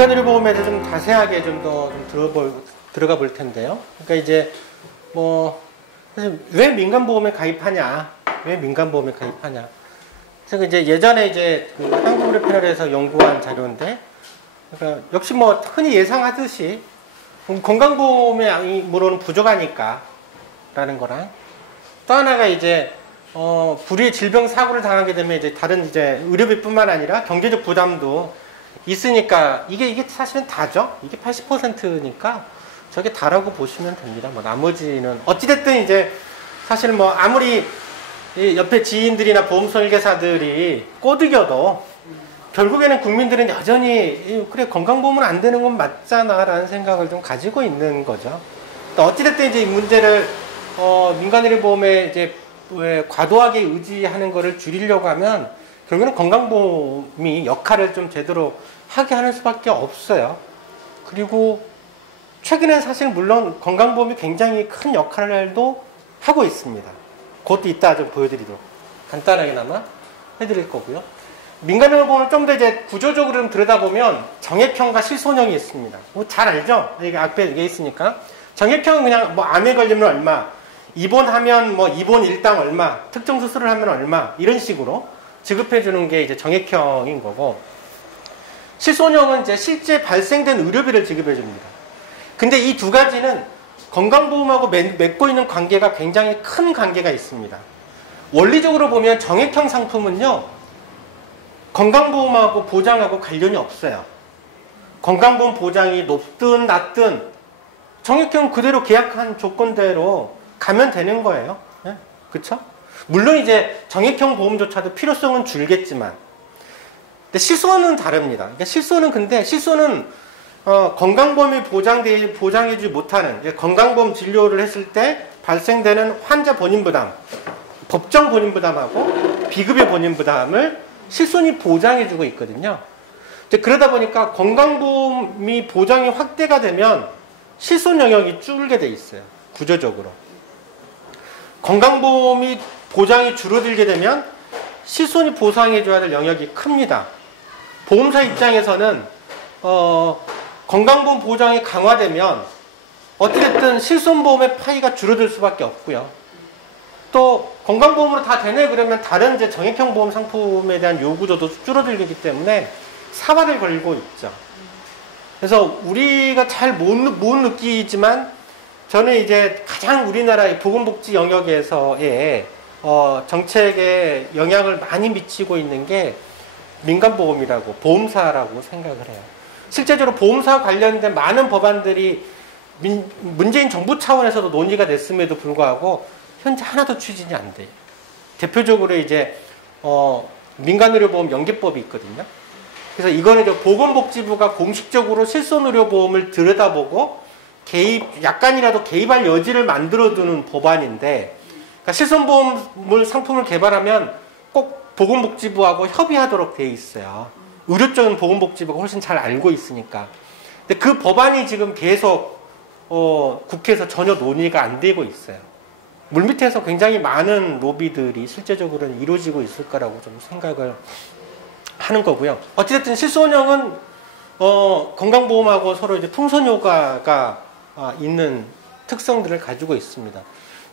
민간의료보험에 대해서 좀 자세하게 좀 더 들어가 볼 텐데요. 그러니까 이제 왜 민간보험에 가입하냐? 왜 민간보험에 가입하냐? 그래서 이제 예전에 이제 그 한국의료 패널에서 연구한 자료인데, 그러니까 역시 흔히 예상하듯이 건강보험의 물어는 부족하니까 라는 거랑, 또 하나가 이제 불의의 질병 사고를 당하게 되면 이제 다른 이제 의료비뿐만 아니라 경제적 부담도 있으니까 이게 사실은 다죠. 이게 80%니까 저게 다라고 보시면 됩니다. 나머지는 어찌됐든 이제 사실 아무리 옆에 지인들이나 보험 설계사들이 꼬드겨도 결국에는 국민들은 여전히 그래 건강보험은 안 되는 건 맞잖아 라는 생각을 좀 가지고 있는 거죠. 또 어찌됐든 이제 이 문제를 민간의료보험에 이제 과도하게 의지하는 거를 줄이려고 하면 결국에는 건강보험이 역할을 좀 제대로 하게 하는 수밖에 없어요. 그리고 최근엔 사실 물론 건강보험이 굉장히 큰 역할도 하고 있습니다. 그것도 이따 좀 보여드리도록 간단하게나마 해드릴 거고요. 민간의료보험을 좀 더 이제 구조적으로 좀 들여다보면 정액형과 실손형이 있습니다. 잘 알죠? 이게 앞에 이게 있으니까. 정액형은 그냥 암에 걸리면 얼마, 입원하면 입원 일당 얼마, 특정 수술을 하면 얼마 이런 식으로 지급해 주는 게 이제 정액형인 거고, 실손형은 이제 실제 발생된 의료비를 지급해 줍니다. 근데 이 두 가지는 건강보험하고 맺고 있는 관계가 굉장히 큰 관계가 있습니다. 원리적으로 보면 정액형 상품은요, 건강보험하고 보장하고 관련이 없어요. 건강보험 보장이 높든 낮든 정액형 그대로 계약한 조건대로 가면 되는 거예요. 네? 그쵸? 물론 이제 정액형 보험조차도 필요성은 줄겠지만, 근데 실손은 다릅니다. 그러니까 실손은 건강보험이 보장해주지 못하는, 건강보험 진료를 했을 때 발생되는 환자 본인부담, 법정 본인부담하고 비급여 본인부담을 실손이 보장해주고 있거든요. 그러다 보니까 건강보험이 보장이 확대가 되면 실손 영역이 줄게 돼 있어요. 구조적으로. 건강보험이 보장이 줄어들게 되면 실손이 보상해줘야 될 영역이 큽니다. 보험사 입장에서는 건강보험 보장이 강화되면 어찌됐든 실손보험의 파이가 줄어들 수밖에 없고요. 또 건강보험으로 다 되네 그러면 다른 이제 정액형 보험 상품에 대한 요구조도 줄어들기 때문에 사활을 걸고 있죠. 그래서 우리가 잘 못 느끼지만 저는 이제 가장 우리나라의 보건복지 영역에서의 정책에 영향을 많이 미치고 있는 게 민간보험이라고, 보험사라고 생각을 해요. 실제적으로 보험사와 관련된 많은 법안들이 문재인 정부 차원에서도 논의가 됐음에도 불구하고 현재 하나도 추진이 안 돼요. 대표적으로 이제 민간의료보험 연계법이 있거든요. 그래서 이거는 이제 보건복지부가 공식적으로 실손의료보험을 들여다보고 약간이라도 개입할 여지를 만들어두는 법안인데, 그러니까 실손보험 상품을 개발하면 꼭 보건복지부하고 협의하도록 돼 있어요. 의료 쪽은 보건복지부가 훨씬 잘 알고 있으니까. 근데 그 법안이 지금 계속 국회에서 전혀 논의가 안 되고 있어요. 물밑에서 굉장히 많은 로비들이 실제적으로는 이루어지고 있을 거라고 좀 생각을 하는 거고요. 어찌됐든 실손형은 건강보험하고 서로 이제 풍선효과가 있는 특성들을 가지고 있습니다.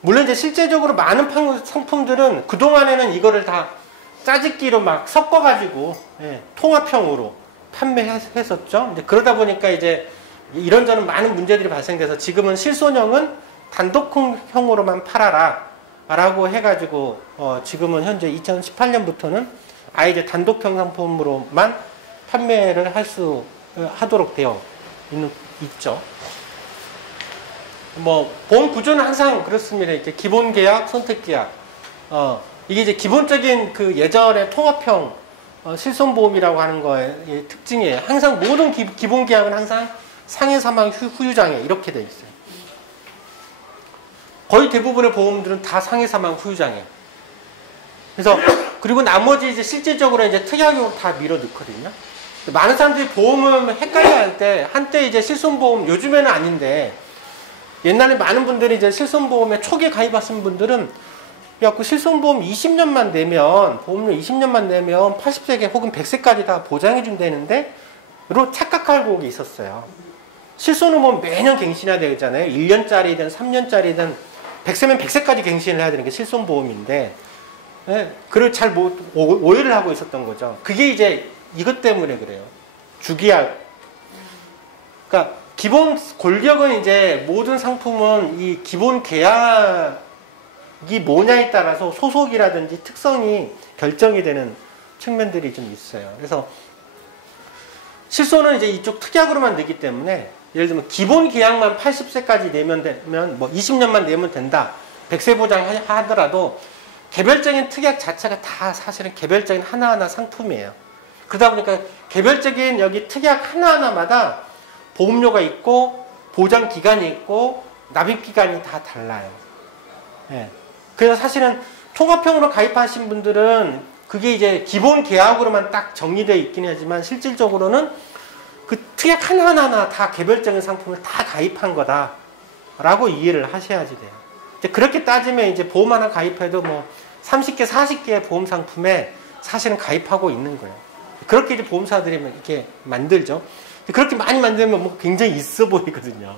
물론 이제 실제적으로 많은 상품들은 그동안에는 이거를 다 짜집기로 막 섞어가지고 통합형으로 판매했었죠. 이제 그러다 보니까 이제 이런저런 많은 문제들이 발생돼서 지금은 실손형은 단독형으로만 팔아라 라고 해가지고 지금은 현재 2018년부터는 아예 이제 단독형 상품으로만 판매를 하도록 되어 있죠. 보험 구조는 항상 그렇습니다. 이렇게 기본 계약, 선택 계약. 이게 이제 기본적인 그 예전의 통합형 실손보험이라고 하는 거의 특징이에요. 항상 모든 기본 계약은 항상 상해 사망 후유장애 이렇게 돼 있어요. 거의 대부분의 보험들은 다 상해 사망 후유장애. 그래서 그리고 나머지 이제 실질적으로 이제 특약으로 다 밀어 넣거든요. 많은 사람들이 보험을 헷갈려할 때 한때 이제 실손보험, 요즘에는 아닌데 옛날에 많은 분들이 이제 실손보험에 초기에 가입하신 분들은 야, 그 실손보험 20년만 내면, 보험료 20년만 내면 80세게 혹은 100세까지 다 보장해 준다는데 착각하고 있었어요. 실손은 뭐 매년 갱신해야 되잖아요. 1년짜리든 3년짜리든 100세면 100세까지 갱신을 해야 되는 게 실손보험인데, 네, 그걸 잘 오해를 하고 있었던 거죠. 그게 이제 이것 때문에 그래요. 주기약. 그러니까 기본 골격은 이제 모든 상품은 이 기본 계약이 뭐냐에 따라서 소속이라든지 특성이 결정이 되는 측면들이 좀 있어요. 그래서 실손은 이제 이쪽 특약으로만 내기 때문에 예를 들면 기본 계약만 80세까지 내면 되면 뭐 20년만 내면 된다. 100세 보장 하더라도 개별적인 특약 자체가 다 사실은 개별적인 하나하나 상품이에요. 그러다 보니까 개별적인 여기 특약 하나하나마다 보험료가 있고 보장 기간이 있고 납입 기간이 다 달라요. 예. 그래서 사실은 통합형으로 가입하신 분들은 그게 이제 기본 계약으로만 딱 정리되어 있긴 하지만 실질적으로는 그 특약 하나하나 다 개별적인 상품을 다 가입한 거다라고 이해를 하셔야지 돼요. 이제 그렇게 따지면 이제 보험 하나 가입해도 뭐 30개, 40개의 보험 상품에 사실은 가입하고 있는 거예요. 그렇게 이제 보험사들이 이렇게 만들죠. 그렇게 많이 만들면 뭐 굉장히 있어 보이거든요.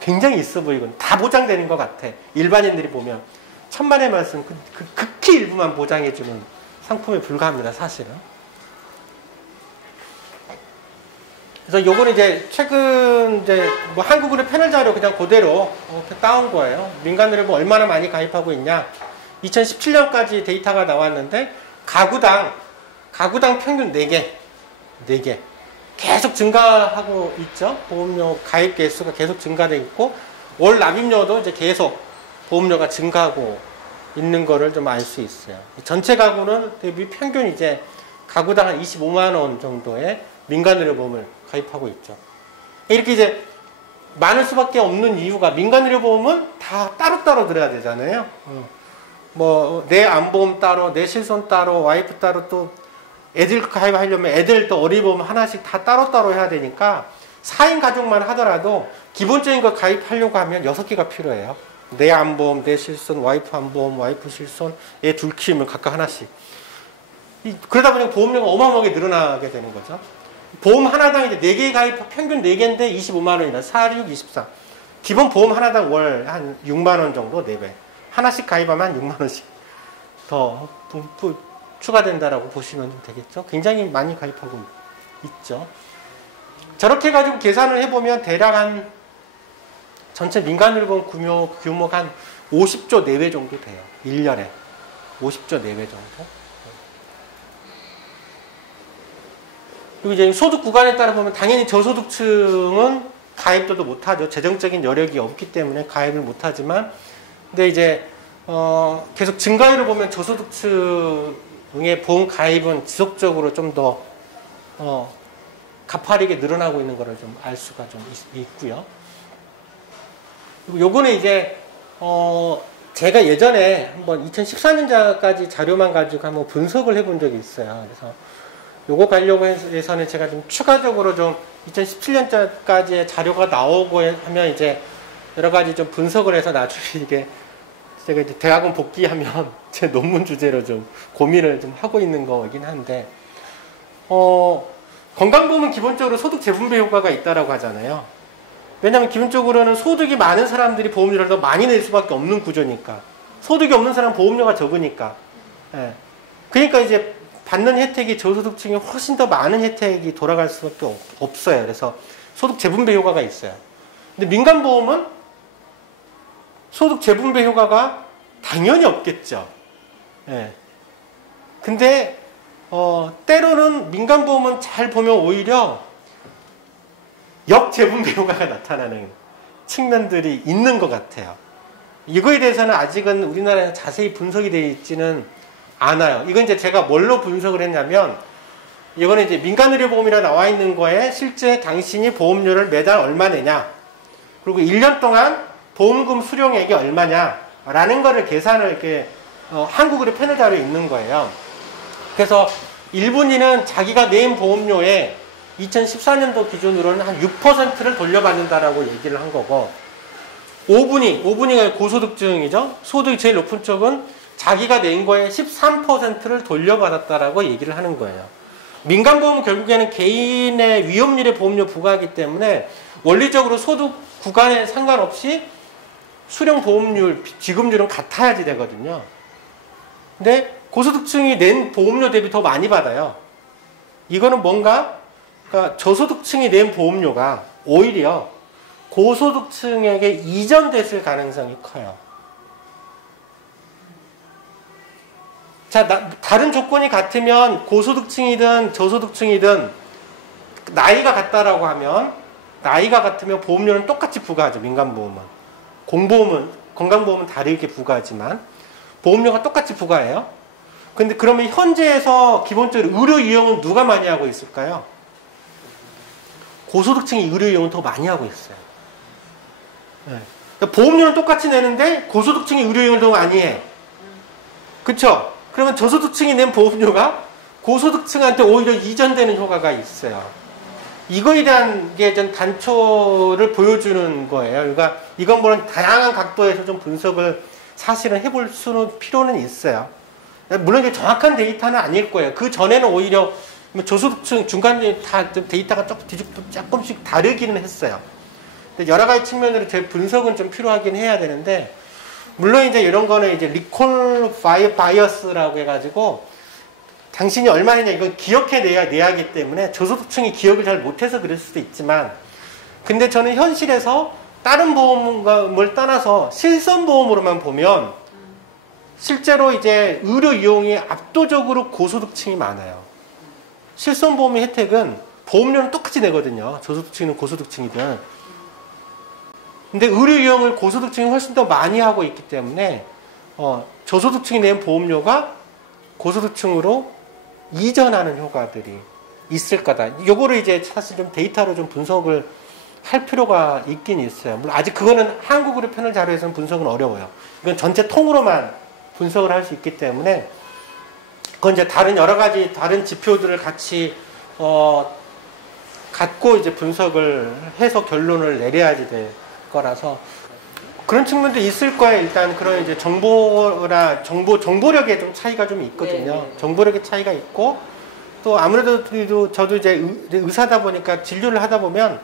굉장히 있어 보이거든요. 다 보장되는 것 같아. 일반인들이 보면. 천만의 말씀, 극히 일부만 보장해주는 상품에 불과합니다, 사실은. 그래서 요거는 이제 최근 이제 뭐 한국으로 패널 자료 그냥 그대로 따온 거예요. 민간의료보험 얼마나 많이 가입하고 있냐. 2017년까지 데이터가 나왔는데 가구당 평균 4개. 계속 증가하고 있죠. 보험료 가입 개수가 계속 증가되고 있고 월 납입료도 이제 계속 보험료가 증가하고 있는 거를 좀 알 수 있어요. 전체 가구는 대비 평균 이제 가구당 한 25만 원 정도의 민간의료보험을 가입하고 있죠. 이렇게 이제 많을 수밖에 없는 이유가 민간의료보험은 다 따로따로 들어야 되잖아요. 뭐 내 안보험 따로, 내 실손 따로, 와이프 따로 또 애들 가입하려면 애들 또 어린이보험 하나씩 다 따로따로 해야 되니까 4인 가족만 하더라도 기본적인 거 가입하려고 하면 6개가 필요해요. 내 안보험, 내 실손, 와이프 안보험, 와이프 실손, 애 둘 키우면 각각 하나씩. 그러다 보니까 보험료가 어마어마하게 늘어나게 되는 거죠. 보험 하나당 이제 4개 가입, 평균 4개인데 25만 원이다. 4, 6, 24. 기본 보험 하나당 월 한 6만 원 정도 4배. 하나씩 가입하면 한 6만 원씩 더 추가된다라고 보시면 되겠죠. 굉장히 많이 가입하고 있죠. 저렇게 해가지고 계산을 해보면 대략 한 전체 민간의료보험 규모가 한 50조 내외 정도 돼요. 1년에. 50조 내외 정도. 그리고 이제 소득 구간에 따라 보면 당연히 저소득층은 가입도 못하죠. 재정적인 여력이 없기 때문에 가입을 못하지만, 근데 이제 계속 증가율을 보면 저소득층의 보험 가입은 지속적으로 좀 더 가파르게 늘어나고 있는 것을 좀 알 수가 좀 있고요. 그리고 요거는 이제 제가 예전에 한번 2014년까지 자료만 가지고 한번 분석을 해본 적이 있어요. 그래서 요거 가려고 해서는 제가 좀 추가적으로 좀 2017년까지의 자료가 나오고 하면 이제 여러 가지 좀 분석을 해서 나중에 이게 제가 이제 대학원 복귀하면 제 논문 주제로 좀 고민을 좀 하고 있는 거긴 한데, 건강보험은 기본적으로 소득 재분배 효과가 있다라고 하잖아요. 왜냐하면 기본적으로는 소득이 많은 사람들이 보험료를 더 많이 낼 수밖에 없는 구조니까. 소득이 없는 사람은 보험료가 적으니까. 예. 그러니까 이제 받는 혜택이 저소득층이 훨씬 더 많은 혜택이 돌아갈 수밖에 없어요. 그래서 소득 재분배 효과가 있어요. 근데 민간보험은 소득 재분배 효과가 당연히 없겠죠. 예. 근데 때로는 민간보험은 잘 보면 오히려 역재분배 효과가 나타나는 측면들이 있는 것 같아요. 이거에 대해서는 아직은 우리나라에 자세히 분석이 되어 있지는 않아요. 이건 이제 제가 뭘로 분석을 했냐면, 이거는 이제 민간의료보험이라 나와 있는 거에 실제 당신이 보험료를 매달 얼마 내냐, 그리고 1년 동안 보험금 수령액이 얼마냐라는 거를 계산을 이렇게 한국의료 패널 자료에 있는 거예요. 그래서 1분위는 자기가 낸 보험료에 2014년도 기준으로는 한 6%를 돌려받는다라고 얘기를 한 거고, 5분위가 고소득층이죠. 소득이 제일 높은 쪽은 자기가 낸 거에 13%를 돌려받았다라고 얘기를 하는 거예요. 민간보험은 결국에는 개인의 위험률에 보험료 부과하기 때문에 원리적으로 소득 구간에 상관없이 수령 보험률, 지급률은 같아야지 되거든요. 근데 고소득층이 낸 보험료 대비 더 많이 받아요. 이거는 뭔가 그러니까 저소득층이 낸 보험료가 오히려 고소득층에게 이전됐을 가능성이 커요. 자, 다른 조건이 같으면 고소득층이든 저소득층이든 나이가 같다라고 하면 나이가 같으면 보험료는 똑같이 부과하죠. 민간보험은. 공보험은 건강보험은 다르게 부과하지만 보험료가 똑같이 부과해요. 근데 그러면 현재에서 기본적으로 의료 이용은 누가 많이 하고 있을까요? 고소득층이 의료 이용은 더 많이 하고 있어요. 네. 그러니까 보험료는 똑같이 내는데 고소득층이 의료 이용을 더 많이 해. 그쵸? 그러면 저소득층이 낸 보험료가 고소득층한테 오히려 이전되는 효과가 있어요. 이거에 대한 게 좀 단초를 보여주는 거예요. 그러니까 이건 물론 다양한 각도에서 좀 분석을 사실은 해볼 수는 필요는 있어요. 물론 이게 정확한 데이터는 아닐 거예요. 그 전에는 오히려 저소득층 중간에 다 데이터가 조금씩 다르기는 했어요. 근데 여러 가지 측면으로 제 분석은 좀 필요하긴 해야 되는데, 물론 이제 이런 거는 이제 리콜 바이어스라고 해가지고 당신이 얼마 했냐 이건 기억해내야 하기 때문에 저소득층이 기억을 잘 못해서 그럴 수도 있지만, 근데 저는 현실에서 다른 보험을 떠나서 실손보험으로만 보면 실제로 이제 의료 이용이 압도적으로 고소득층이 많아요. 실손보험의 혜택은 보험료는 똑같이 내거든요. 저소득층이든 고소득층이든. 근데 의료 이용을 고소득층이 훨씬 더 많이 하고 있기 때문에 저소득층이 낸 보험료가 고소득층으로 이전하는 효과들이 있을 거다. 요거를 이제 사실 좀 데이터로 좀 분석을 할 필요가 있긴 있어요. 물론 아직 그거는 한국으로 편을 자료에서는 분석은 어려워요. 이건 전체 통으로만 분석을 할 수 있기 때문에 그건 이제 다른 여러 가지 다른 지표들을 같이 갖고 이제 분석을 해서 결론을 내려야지 될 거라서 그런 측면도 있을 거예요. 일단 그런 이제 정보력의 좀 차이가 좀 있거든요. 네. 정보력의 차이가 있고 또 아무래도 저도 이제 의사다 보니까 진료를 하다 보면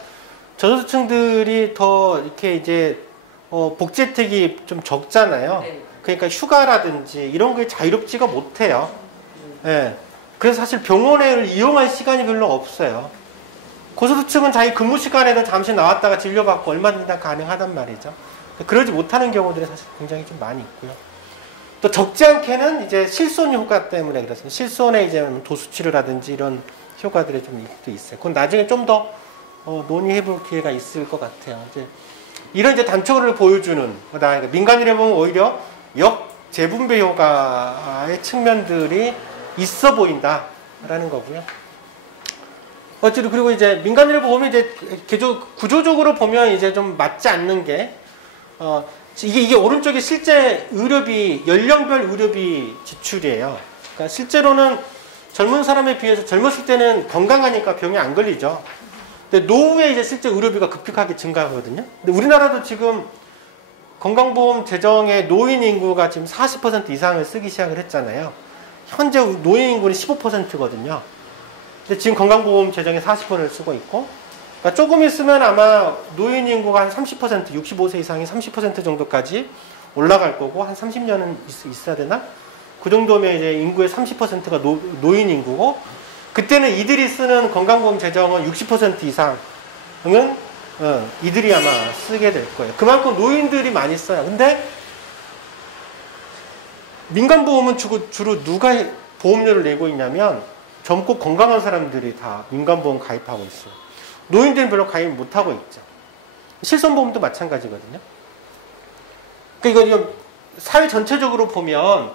저소득층들이 더 이렇게 이제 복지 혜택이 좀 적잖아요. 네. 그러니까 휴가라든지 이런 게 자유롭지가 못해요. 예. 그래서 사실 병원을 이용할 시간이 별로 없어요. 고소득층은 자기 근무 시간에도 잠시 나왔다가 진료받고 얼마든지 다 가능하단 말이죠. 그러지 못하는 경우들이 사실 굉장히 좀 많이 있고요. 또 적지 않게는 이제 실손 효과 때문에 그렇습니다. 실손에 이제 도수치료라든지 이런 효과들이 좀 있어요. 그건 나중에 좀 더 논의해 볼 기회가 있을 것 같아요. 이제 이런 이제 단초를 보여주는 거다. 그러니까 민간의료 보면 오히려 역재분배 효과의 측면들이 있어 보인다라는 거고요. 어쨌든 그리고 이제 민간의료 보험이 이제 구조적으로 보면 이제 좀 맞지 않는 게 이게 오른쪽에 실제 의료비 연령별 의료비 지출이에요. 그러니까 실제로는 젊은 사람에 비해서 젊었을 때는 건강하니까 병이 안 걸리죠. 근데 노후에 이제 실제 의료비가 급격하게 증가하거든요. 근데 우리나라도 지금 건강보험 재정의 노인 인구가 지금 40% 이상을 쓰기 시작을 했잖아요. 현재 노인 인구는 15%거든요. 근데 지금 건강보험 재정의 40%를 쓰고 있고, 그러니까 조금 있으면 아마 노인 인구가 한 30%, 65세 이상이 30% 정도까지 올라갈 거고, 한 30년은 있어야 되나? 그 정도면 이제 인구의 30%가 노인 인구고, 그때는 이들이 쓰는 건강보험 재정은 60% 이상은 이들이 아마 쓰게 될 거예요. 그만큼 노인들이 많이 써요. 근데 민간보험은 주로 누가 보험료를 내고 있냐면 젊고 건강한 사람들이 다 민간보험 가입하고 있어요. 노인들은 별로 가입 못하고 있죠. 실손보험도 마찬가지거든요. 그러니까 이건 사회 전체적으로 보면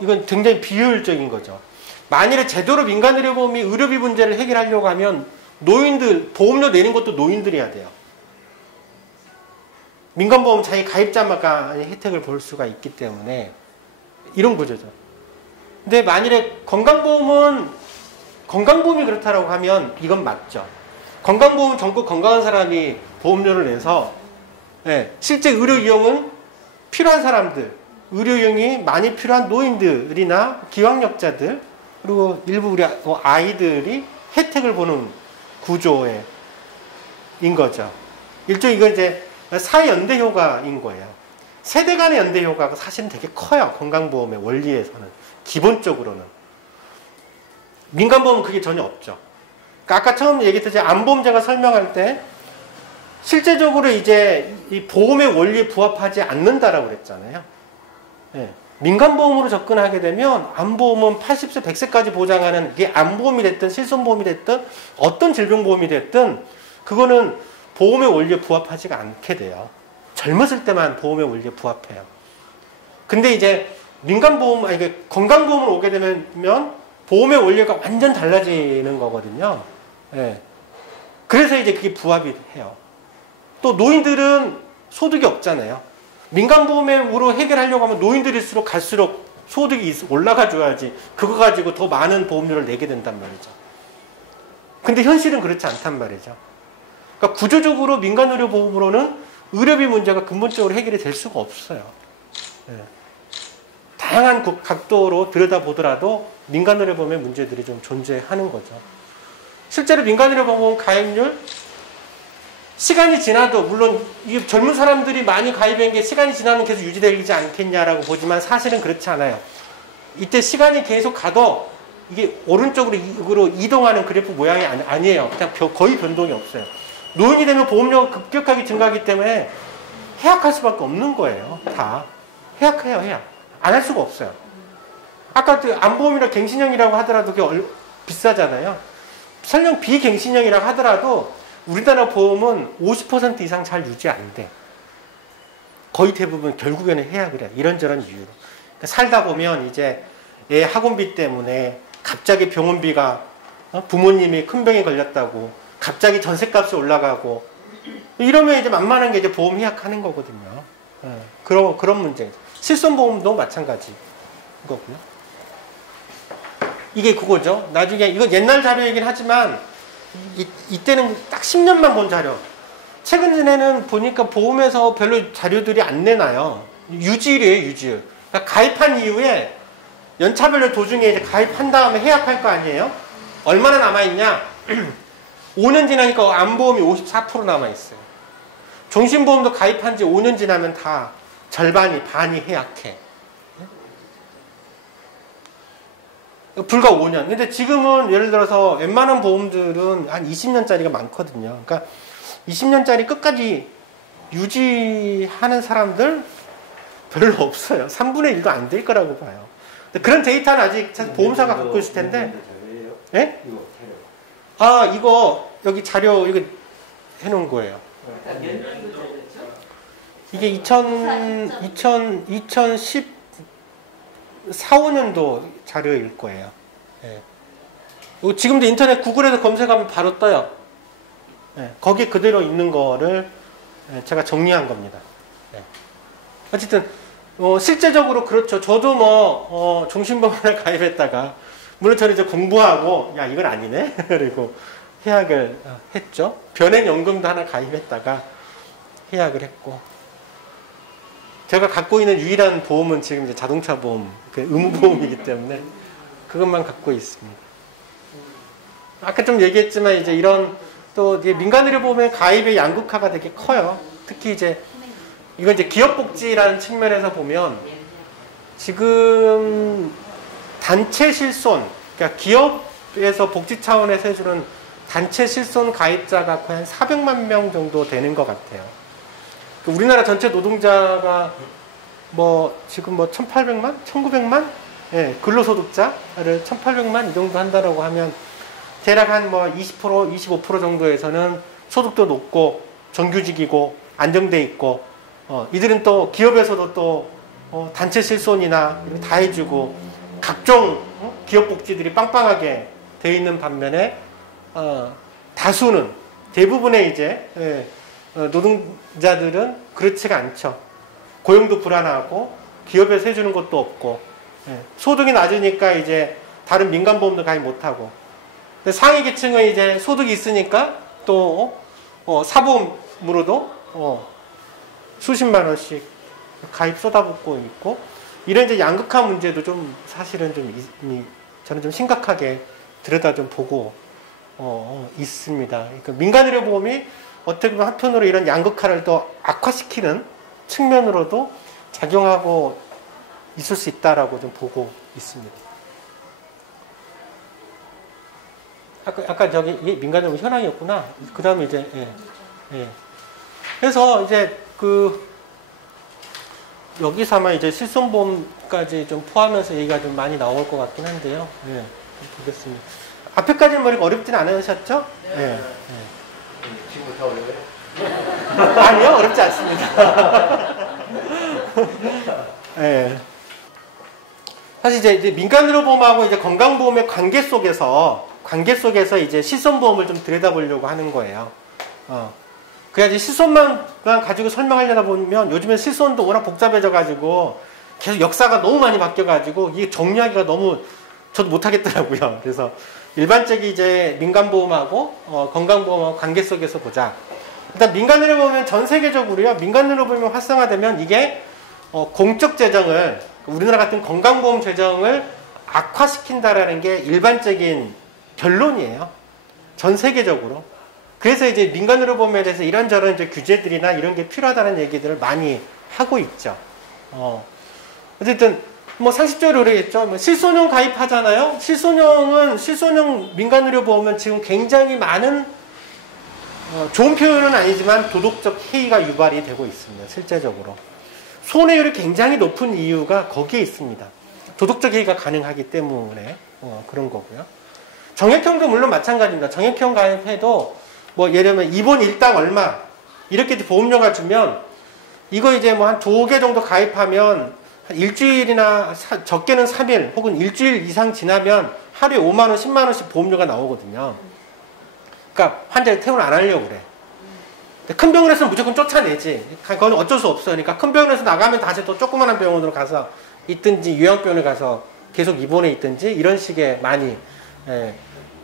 이건 굉장히 비효율적인 거죠. 만일에 제대로 민간의료보험이 의료비 문제를 해결하려고 하면 노인들, 보험료 내는 것도 노인들이 해야 돼요. 민간보험 자기 가입자마다 혜택을 볼 수가 있기 때문에 이런 구조죠. 근데 만일에 건강보험이 그렇다고 하면 이건 맞죠. 건강보험은 젊고 건강한 사람이 보험료를 내서 실제 의료 이용은 필요한 사람들, 의료 이용이 많이 필요한 노인들이나 기왕력자들 그리고 일부 우리 아이들이 혜택을 보는 구조인 거죠. 일종의 이건 이제 사연대 효과인 거예요. 세대 간의 연대 효과가 사실은 되게 커요. 건강보험의 원리에서는. 기본적으로는. 민간보험은 그게 전혀 없죠. 그러니까 아까 처음 얘기했듯이 암보험제가 설명할 때 실제적으로 이제 이 보험의 원리에 부합하지 않는다라고 그랬잖아요. 예. 민간보험으로 접근하게 되면 암보험은 80세, 100세까지 보장하는 이게 암보험이 됐든 실손보험이 됐든 어떤 질병보험이 됐든 그거는 보험의 원리에 부합하지가 않게 돼요. 젊었을 때만 보험의 원리에 부합해요. 근데 이제 민간보험, 아니 건강보험으로 오게 되면 보험의 원리가 완전 달라지는 거거든요. 예. 그래서 이제 그게 부합이 해요. 또 노인들은 소득이 없잖아요. 민간보험으로 해결하려고 하면 노인들일수록 갈수록 소득이 올라가줘야지 그거 가지고 더 많은 보험료를 내게 된단 말이죠. 근데 현실은 그렇지 않단 말이죠. 그러니까 구조적으로 민간의료보험으로는 의료비 문제가 근본적으로 해결이 될 수가 없어요. 예. 다양한 각도로 들여다보더라도 민간의료보험의 문제들이 좀 존재하는 거죠. 실제로 민간의료보험 가입률 시간이 지나도 물론 이 젊은 사람들이 많이 가입한 게 시간이 지나면 계속 유지되지 않겠냐라고 보지만 사실은 그렇지 않아요. 이때 시간이 계속 가도 이게 오른쪽으로 이동하는 그래프 모양이 아니에요. 그냥 거의 변동이 없어요. 노인이 되면 보험료가 급격하게 증가하기 때문에 해약할 수밖에 없는 거예요. 다. 해약해요, 해약. 안 할 수가 없어요. 아까 그 암보험이나 갱신형이라고 하더라도 그게 비싸잖아요. 설령 비갱신형이라고 하더라도 우리나라 보험은 50% 이상 잘 유지 안 돼. 거의 대부분 결국에는 해약을 해요. 이런저런 이유로. 그러니까 살다 보면 이제 애 학원비 때문에 갑자기 병원비가 부모님이 큰 병에 걸렸다고 갑자기 전셋값이 올라가고 이러면 이제 만만한 게 이제 보험 해약하는 거거든요. 그런 문제. 실손보험도 마찬가지 거고요. 이게 그거죠. 나중에 이건 옛날 자료이긴 하지만 이때는 딱 10년만 본 자료. 최근에는 보니까 보험에서 별로 자료들이 안 내놔요. 유지율이에요, 유지율. 그러니까 가입한 이후에 연차별로 도중에 이제 가입한 다음에 해약할 거 아니에요? 얼마나 남아있냐? 5년 지나니까 암보험이 54% 남아있어요. 종신보험도 가입한 지 5년 지나면 다 반이 해약해. 불과 5년. 근데 지금은 예를 들어서 웬만한 보험들은 한 20년짜리가 많거든요. 그러니까 20년짜리 끝까지 유지하는 사람들 별로 없어요. 3분의 1도 안 될 거라고 봐요. 근데 그런 데이터는 아직 보험사가 갖고 있을 텐데. 예? 이거 여기 자료 이거 해놓은 거예요. 이게 2014, 5년도 자료일 거예요. 예. 지금도 인터넷 구글에서 검색하면 바로 떠요. 예. 거기 그대로 있는 거를 제가 정리한 겁니다. 예. 어쨌든 실제적으로 그렇죠. 저도 종신보험에 가입했다가 물론 저는 이제 공부하고 야 이건 아니네 그리고 해약을 했죠. 변액연금도 하나 가입했다가 해약을 했고 제가 갖고 있는 유일한 보험은 지금 이제 자동차 보험, 그 의무보험이기 때문에 그것만 갖고 있습니다. 아까 좀 얘기했지만 이제 이런 또 민간의료보험의 가입의 양극화가 되게 커요. 특히 이제 이건 이제 기업복지라는 측면에서 보면 지금 단체 실손, 그러니까 기업에서 복지 차원에서 해주는 단체 실손 가입자가 거의 한 400만 명 정도 되는 것 같아요. 우리나라 전체 노동자가 지금 1,800만? 1,900만? 예, 근로소득자를 1,800만 이 정도 한다라고 하면 대략 한 20%, 25% 정도에서는 소득도 높고 정규직이고 안정돼 있고 이들은 또 기업에서도 또 단체 실손이나 이런 다 해주고 각종 기업 복지들이 빵빵하게 돼 있는 반면에 다수는 대부분의 이제 노동자들은 그렇지가 않죠. 고용도 불안하고 기업에서 해주는 것도 없고 소득이 낮으니까 이제 다른 민간보험도 가입 못하고 상위 계층은 이제 소득이 있으니까 또 사보험으로도 수십만 원씩 가입 쏟아붓고 있고 이런 이제 양극화 문제도 좀 사실은 좀 저는 좀 심각하게 들여다 좀 보고 있습니다. 그러니까 민간의료보험이 어떻게 보면 한편으로 이런 양극화를 또 악화시키는 측면으로도 작용하고 있을 수 있다라고 좀 보고 있습니다. 아까 저기 민간의료보험 현황이었구나. 그 다음에 이제 예. 그래서 이제 여기서 아마 이제 실손보험까지 좀 포함해서 얘기가 좀 많이 나올 것 같긴 한데요. 예, 보겠습니다. 앞에까지는 뭐 어렵진 않으셨죠? 네. 예. 지금부터 어려워요? 아니요, 어렵지 않습니다. 예. 사실 이제 민간의료보험하고 이제 건강보험의 관계 속에서 이제 실손보험을 좀 들여다보려고 하는 거예요. 그래야지 실손만 가지고 설명하려다 보면 요즘에 실손도 워낙 복잡해져가지고 계속 역사가 너무 많이 바뀌어가지고 이게 정리하기가 너무 저도 못하겠더라고요. 그래서 일반적인 이제 민간보험하고 건강보험하고 관계 속에서 보자. 일단 민간의료보험은 전 세계적으로요. 민간의료보험이 활성화되면 이게 공적 재정을 우리나라 같은 건강보험 재정을 악화시킨다라는 게 일반적인 결론이에요. 전 세계적으로. 그래서 이제 민간의료보험에 대해서 이런저런 이제 규제들이나 이런 게 필요하다는 얘기들을 많이 하고 있죠. 어쨌든 뭐 상식적으로 그러겠죠. 뭐 실손형 가입하잖아요. 실손형 민간의료보험은 지금 굉장히 많은 좋은 표현은 아니지만 도덕적 해이가 유발이 되고 있습니다. 실제적으로. 손해율이 굉장히 높은 이유가 거기에 있습니다. 도덕적 해이가 가능하기 때문에 그런 거고요. 정액형도 물론 마찬가지입니다. 정액형 가입해도 뭐 예를 들면 입원 일당 얼마 이렇게 보험료가 주면 이거 이제 뭐 한 2개 정도 가입하면 한 일주일이나 적게는 3일 혹은 일주일 이상 지나면 하루에 5만 원, 10만 원씩 보험료가 나오거든요. 그러니까 환자를 퇴원 안 하려고 그래. 큰 병원에서는 무조건 쫓아내지. 그건 어쩔 수 없어요. 그러니까 큰 병원에서 나가면 다시 또 조그마한 병원으로 가서 있든지 요양병원에 가서 계속 입원해 있든지 이런 식의 많이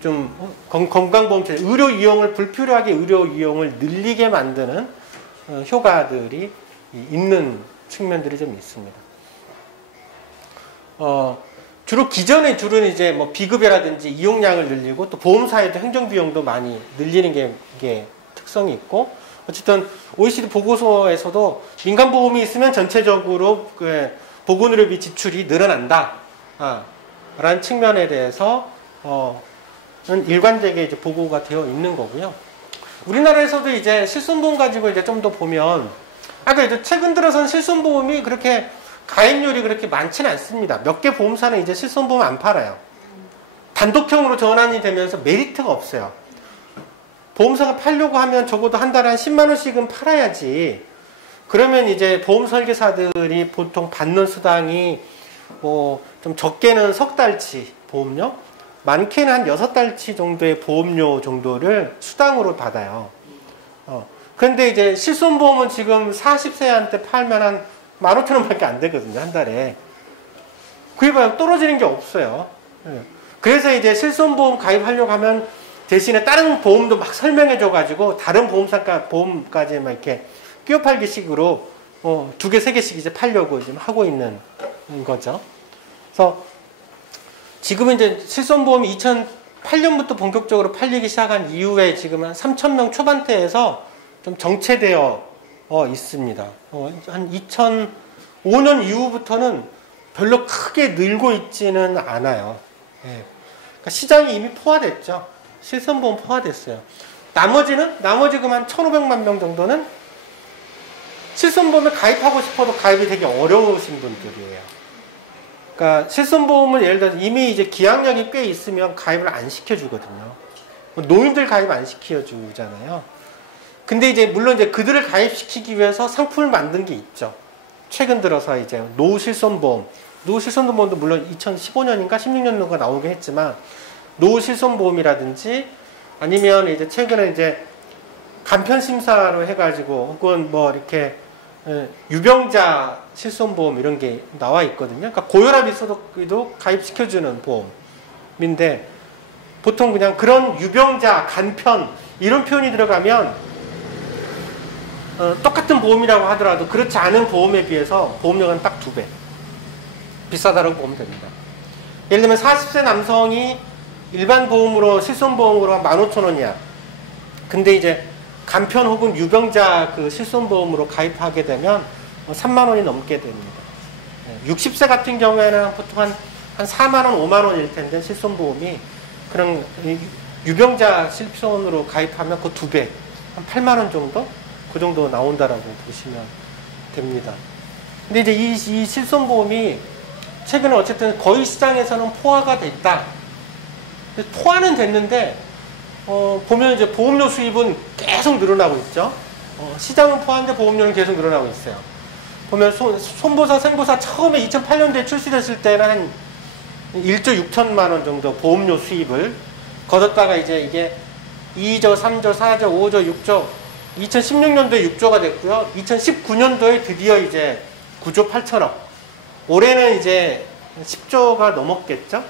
좀 건강보험 체제, 의료 이용을 불필요하게 의료 이용을 늘리게 만드는 효과들이 있는 측면들이 좀 있습니다. 주로 기존에 이제 뭐 비급여라든지 이용량을 늘리고 또 보험사에도 행정비용도 많이 늘리는 게 이게 특성이 있고 어쨌든 OECD 보고서에서도 민간보험이 있으면 전체적으로 보건의료비 지출이 늘어난다. 라는 측면에 대해서 일관되게 이제 보고가 되어 있는 거고요. 우리나라에서도 이제 실손보험 가지고 이제 좀 더 보면, 그래도 최근 들어서는 실손보험이 그렇게 가입률이 그렇게 많지는 않습니다. 몇 개 보험사는 이제 실손보험 안 팔아요. 단독형으로 전환이 되면서 메리트가 없어요. 보험사가 팔려고 하면 적어도 한 달에 한 10만 원씩은 팔아야지. 그러면 이제 보험 설계사들이 보통 받는 수당이 뭐 좀 적게는 석 달치 보험료, 많게는 한 6달치 정도의 보험료 정도를 수당으로 받아요. 그런데 이제 실손보험은 지금 40세한테 팔면 한 15,000원밖에 안 되거든요, 한 달에. 그게 봐요, 떨어지는 게 없어요. 그래서 이제 실손보험 가입하려고 하면 대신에 다른 보험도 막 설명해줘가지고 다른 보험까지 막 이렇게 끼워 팔기 식으로 2개, 3개씩 이제 팔려고 지금 하고 있는 거죠. 그래서 지금은 이제 실손보험이 2008년부터 본격적으로 팔리기 시작한 이후에 지금 한 3,000명 초반대에서 좀 정체되어 있습니다. 한 2005년 이후부터는 별로 크게 늘고 있지는 않아요. 그러니까 시장이 이미 포화됐죠. 실손보험 포화됐어요. 나머지 그럼 한 1,500만 명 정도는 실손보험에 가입하고 싶어도 가입이 되게 어려우신 분들이에요. 그러니까 실손보험을 예를 들어서 이미 이제 기항력이 꽤 있으면 가입을 안 시켜주거든요. 노인들 가입 안 시켜주잖아요. 근데 이제 물론 이제 그들을 가입시키기 위해서 상품을 만든 게 있죠. 최근 들어서 이제 노후실손보험도 물론 2015년인가 16년도가 나오긴 했지만 노후실손보험이라든지 아니면 이제 최근에 이제 간편심사로 해가지고 혹은 뭐 이렇게 유병자 실손보험 이런 게 나와 있거든요. 그러니까 고혈압 있어도 가입시켜주는 보험인데 보통 그냥 그런 유병자, 간편 이런 표현이 들어가면 똑같은 보험이라고 하더라도 그렇지 않은 보험에 비해서 보험료는 딱 2배 비싸다라고 보면 됩니다. 예를 들면 40세 남성이 일반 보험으로 실손보험으로 15,000원이야. 근데 이제 간편 혹은 유병자 그 실손보험으로 가입하게 되면 3만 원이 넘게 됩니다. 60세 같은 경우에는 보통 한 4만 원, 5만 원일 텐데 실손보험이 그런 유병자 실손으로 가입하면 그 2배, 한 8만 원 정도? 그 정도 나온다라고 보시면 됩니다. 근데 이제 이 실손보험이 최근에 어쨌든 거의 시장에서는 포화가 됐다. 포화는 됐는데 보면 이제 보험료 수입은 계속 늘어나고 있죠. 시장은 포화인데 보험료는 계속 늘어나고 있어요. 보면 손보사, 생보사 처음에 2008년도에 출시됐을 때는 한 1조 6천만 원 정도 보험료 수입을 거뒀다가 이제 이게 2조, 3조, 4조, 5조, 6조 2016년도에 6조가 됐고요. 2019년도에 드디어 이제 9조 8천억. 올해는 이제 10조가 넘었겠죠.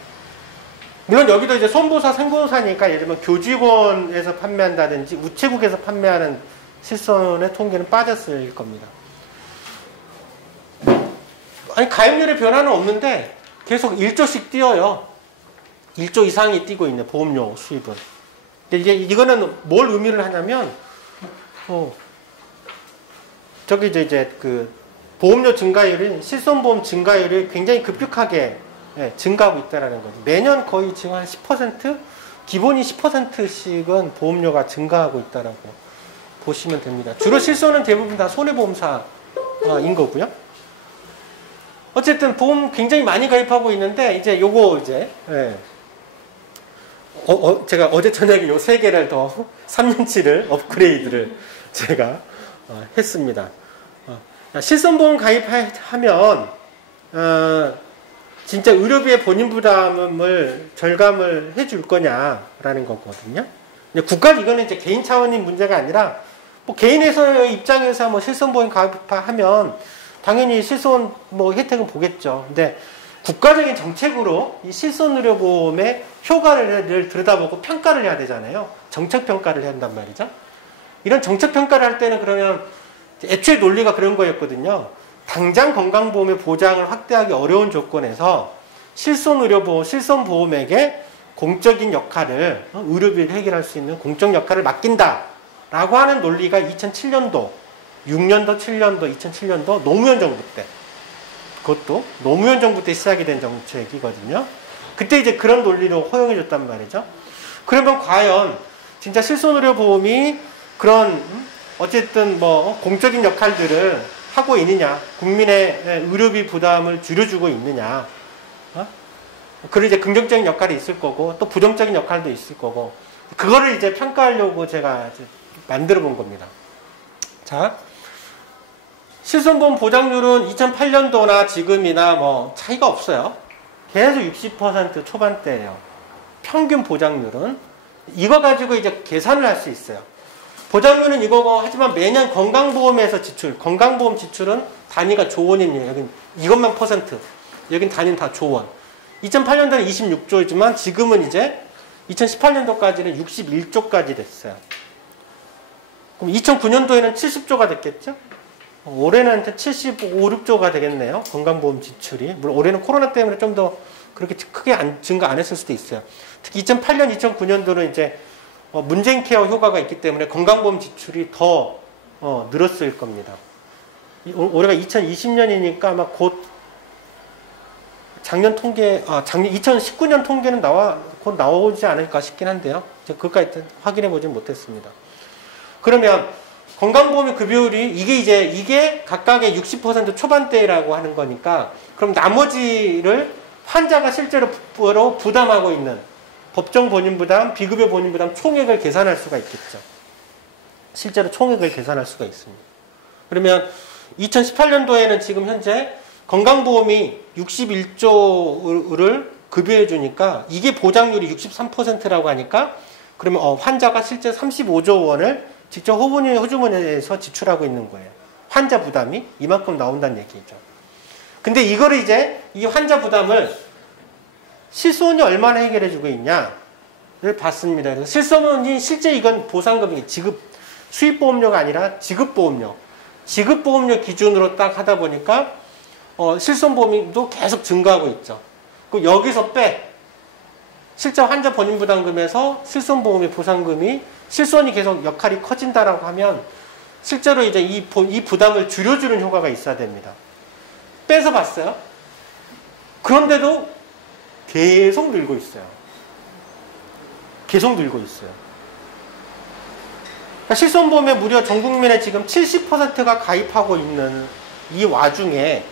물론 여기도 이제 손보사, 생보사니까 예를 들면 교직원에서 판매한다든지 우체국에서 판매하는 실손의 통계는 빠졌을 겁니다. 아니 가입률의 변화는 없는데 계속 1조씩 뛰어요. 1조 이상이 뛰고 있네, 보험료 수입은. 근데 이거는 뭘 의미를 하냐면 저기 이제 그 보험료 증가율이 실손보험 증가율이 굉장히 급격하게 증가하고 있다는 거죠. 매년 거의 지금 한 10%? 기본이 10%씩은 보험료가 증가하고 있다라고 보시면 됩니다. 주로 실손은 대부분 다 손해보험사인 거고요. 어쨌든 보험 굉장히 많이 가입하고 있는데 이제 요거 이제 제가 어제 저녁에 요 3개를 더 3년치를 업그레이드를 제가 했습니다. 실손보험 가입하면 진짜 의료비의 본인 부담을 절감을 해줄 거냐라는 거거든요. 이거는 이제 개인 차원인 문제가 아니라 뭐 개인에서의 입장에서 뭐 실손보험 가입하면 당연히 실손 뭐 혜택은 보겠죠. 근데 국가적인 정책으로 이 실손의료보험의 효과를 들여다보고 평가를 해야 되잖아요. 정책평가를 해야 한단 말이죠. 이런 정책평가를 할 때는 그러면 애초에 논리가 그런 거였거든요. 당장 건강보험의 보장을 확대하기 어려운 조건에서 실손의료보험, 실손보험에게 공적인 역할을, 의료비를 해결할 수 있는 공적 역할을 맡긴다 라고 하는 논리가 2007년도, 6년도, 7년도, 2007년도 노무현 정부 때, 그것도 노무현 정부 때 시작이 된 정책이거든요. 그때 이제 그런 논리로 허용해 줬단 말이죠. 그러면 과연 진짜 실손의료보험이 그런 어쨌든 뭐 공적인 역할들을 하고 있느냐, 국민의 의료비 부담을 줄여주고 있느냐, 그리고 이제 긍정적인 역할이 있을 거고 또 부정적인 역할도 있을 거고 그거를 이제 평가하려고 제가 이제 만들어 본 겁니다. 자, 실손보험 보장률은 2008년도나 지금이나 뭐 차이가 없어요. 계속 60% 초반대예요. 평균 보장률은 이거 가지고 이제 계산을 할 수 있어요. 보장률은 이거고 하지만 매년 건강보험에서 건강보험 지출은 단위가 조원입니다. 여긴 이것만 퍼센트, 여긴 단위는 다 조원. 2008년도는 26조이지만 지금은 이제 2018년도까지는 61조까지 됐어요. 그럼 2009년도에는 70조가 됐겠죠? 올해는 75, 6조가 되겠네요. 건강보험 지출이. 물론 올해는 코로나 때문에 좀 더 그렇게 크게 증가 안 했을 수도 있어요. 특히 2008년, 2009년도는 이제 문재인 케어 효과가 있기 때문에 건강보험 지출이 더 늘었을 겁니다. 올해가 2020년이니까 아마 곧 작년 통계, 작년 2019년 통계는 곧 나오지 않을까 싶긴 한데요. 그것까지 확인해 보진 못했습니다. 그러면 건강보험의 급여율이 이게 각각의 60% 초반대라고 하는 거니까 그럼 나머지를 환자가 실제로 부담하고 있는 법정 본인 부담, 비급여 본인 부담 총액을 계산할 수가 있겠죠. 실제로 총액을 계산할 수가 있습니다. 그러면 2018년도에는 지금 현재 건강보험이 61조를 급여해 주니까 이게 보장률이 63%라고 하니까 그러면 환자가 실제 35조 원을 직접 호주머니에서 지출하고 있는 거예요. 환자 부담이 이만큼 나온다는 얘기죠. 근데 이거를 이제 이 환자 부담을 실손이 얼마나 해결해 주고 있냐를 봤습니다. 그래서 실손이 실제 이건 보상금이 수입보험료가 아니라 지급보험료 기준으로 딱 하다 보니까 실손보험도 계속 증가하고 있죠. 그 여기서 빼. 실제 환자 본인 부담금에서 실손보험의 보상금이 실손이 계속 역할이 커진다라고 하면 실제로 이제 이 부담을 줄여주는 효과가 있어야 됩니다. 빼서 봤어요. 그런데도 계속 늘고 있어요. 계속 늘고 있어요. 그러니까 실손보험에 무려 전 국민의 지금 70%가 가입하고 있는 이 와중에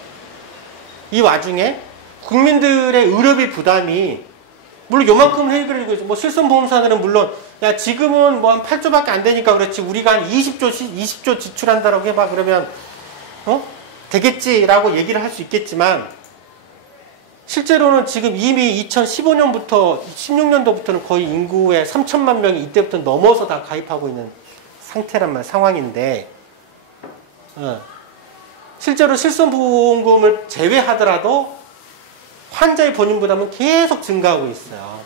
국민들의 의료비 부담이 물론 요만큼 해결되고 있어. 뭐 실손보험사들은 물론 야 지금은 뭐 한 8조밖에 안 되니까 그렇지 우리가 한 20조 지출한다라고 해봐 그러면 되겠지라고 얘기를 할 수 있겠지만 실제로는 지금 이미 2015년부터 16년도부터는 거의 인구의 3천만 명이 이때부터 넘어서 다 가입하고 있는 상황인데 실제로 실손보험금을 제외하더라도 환자의 본인 부담은 계속 증가하고 있어요.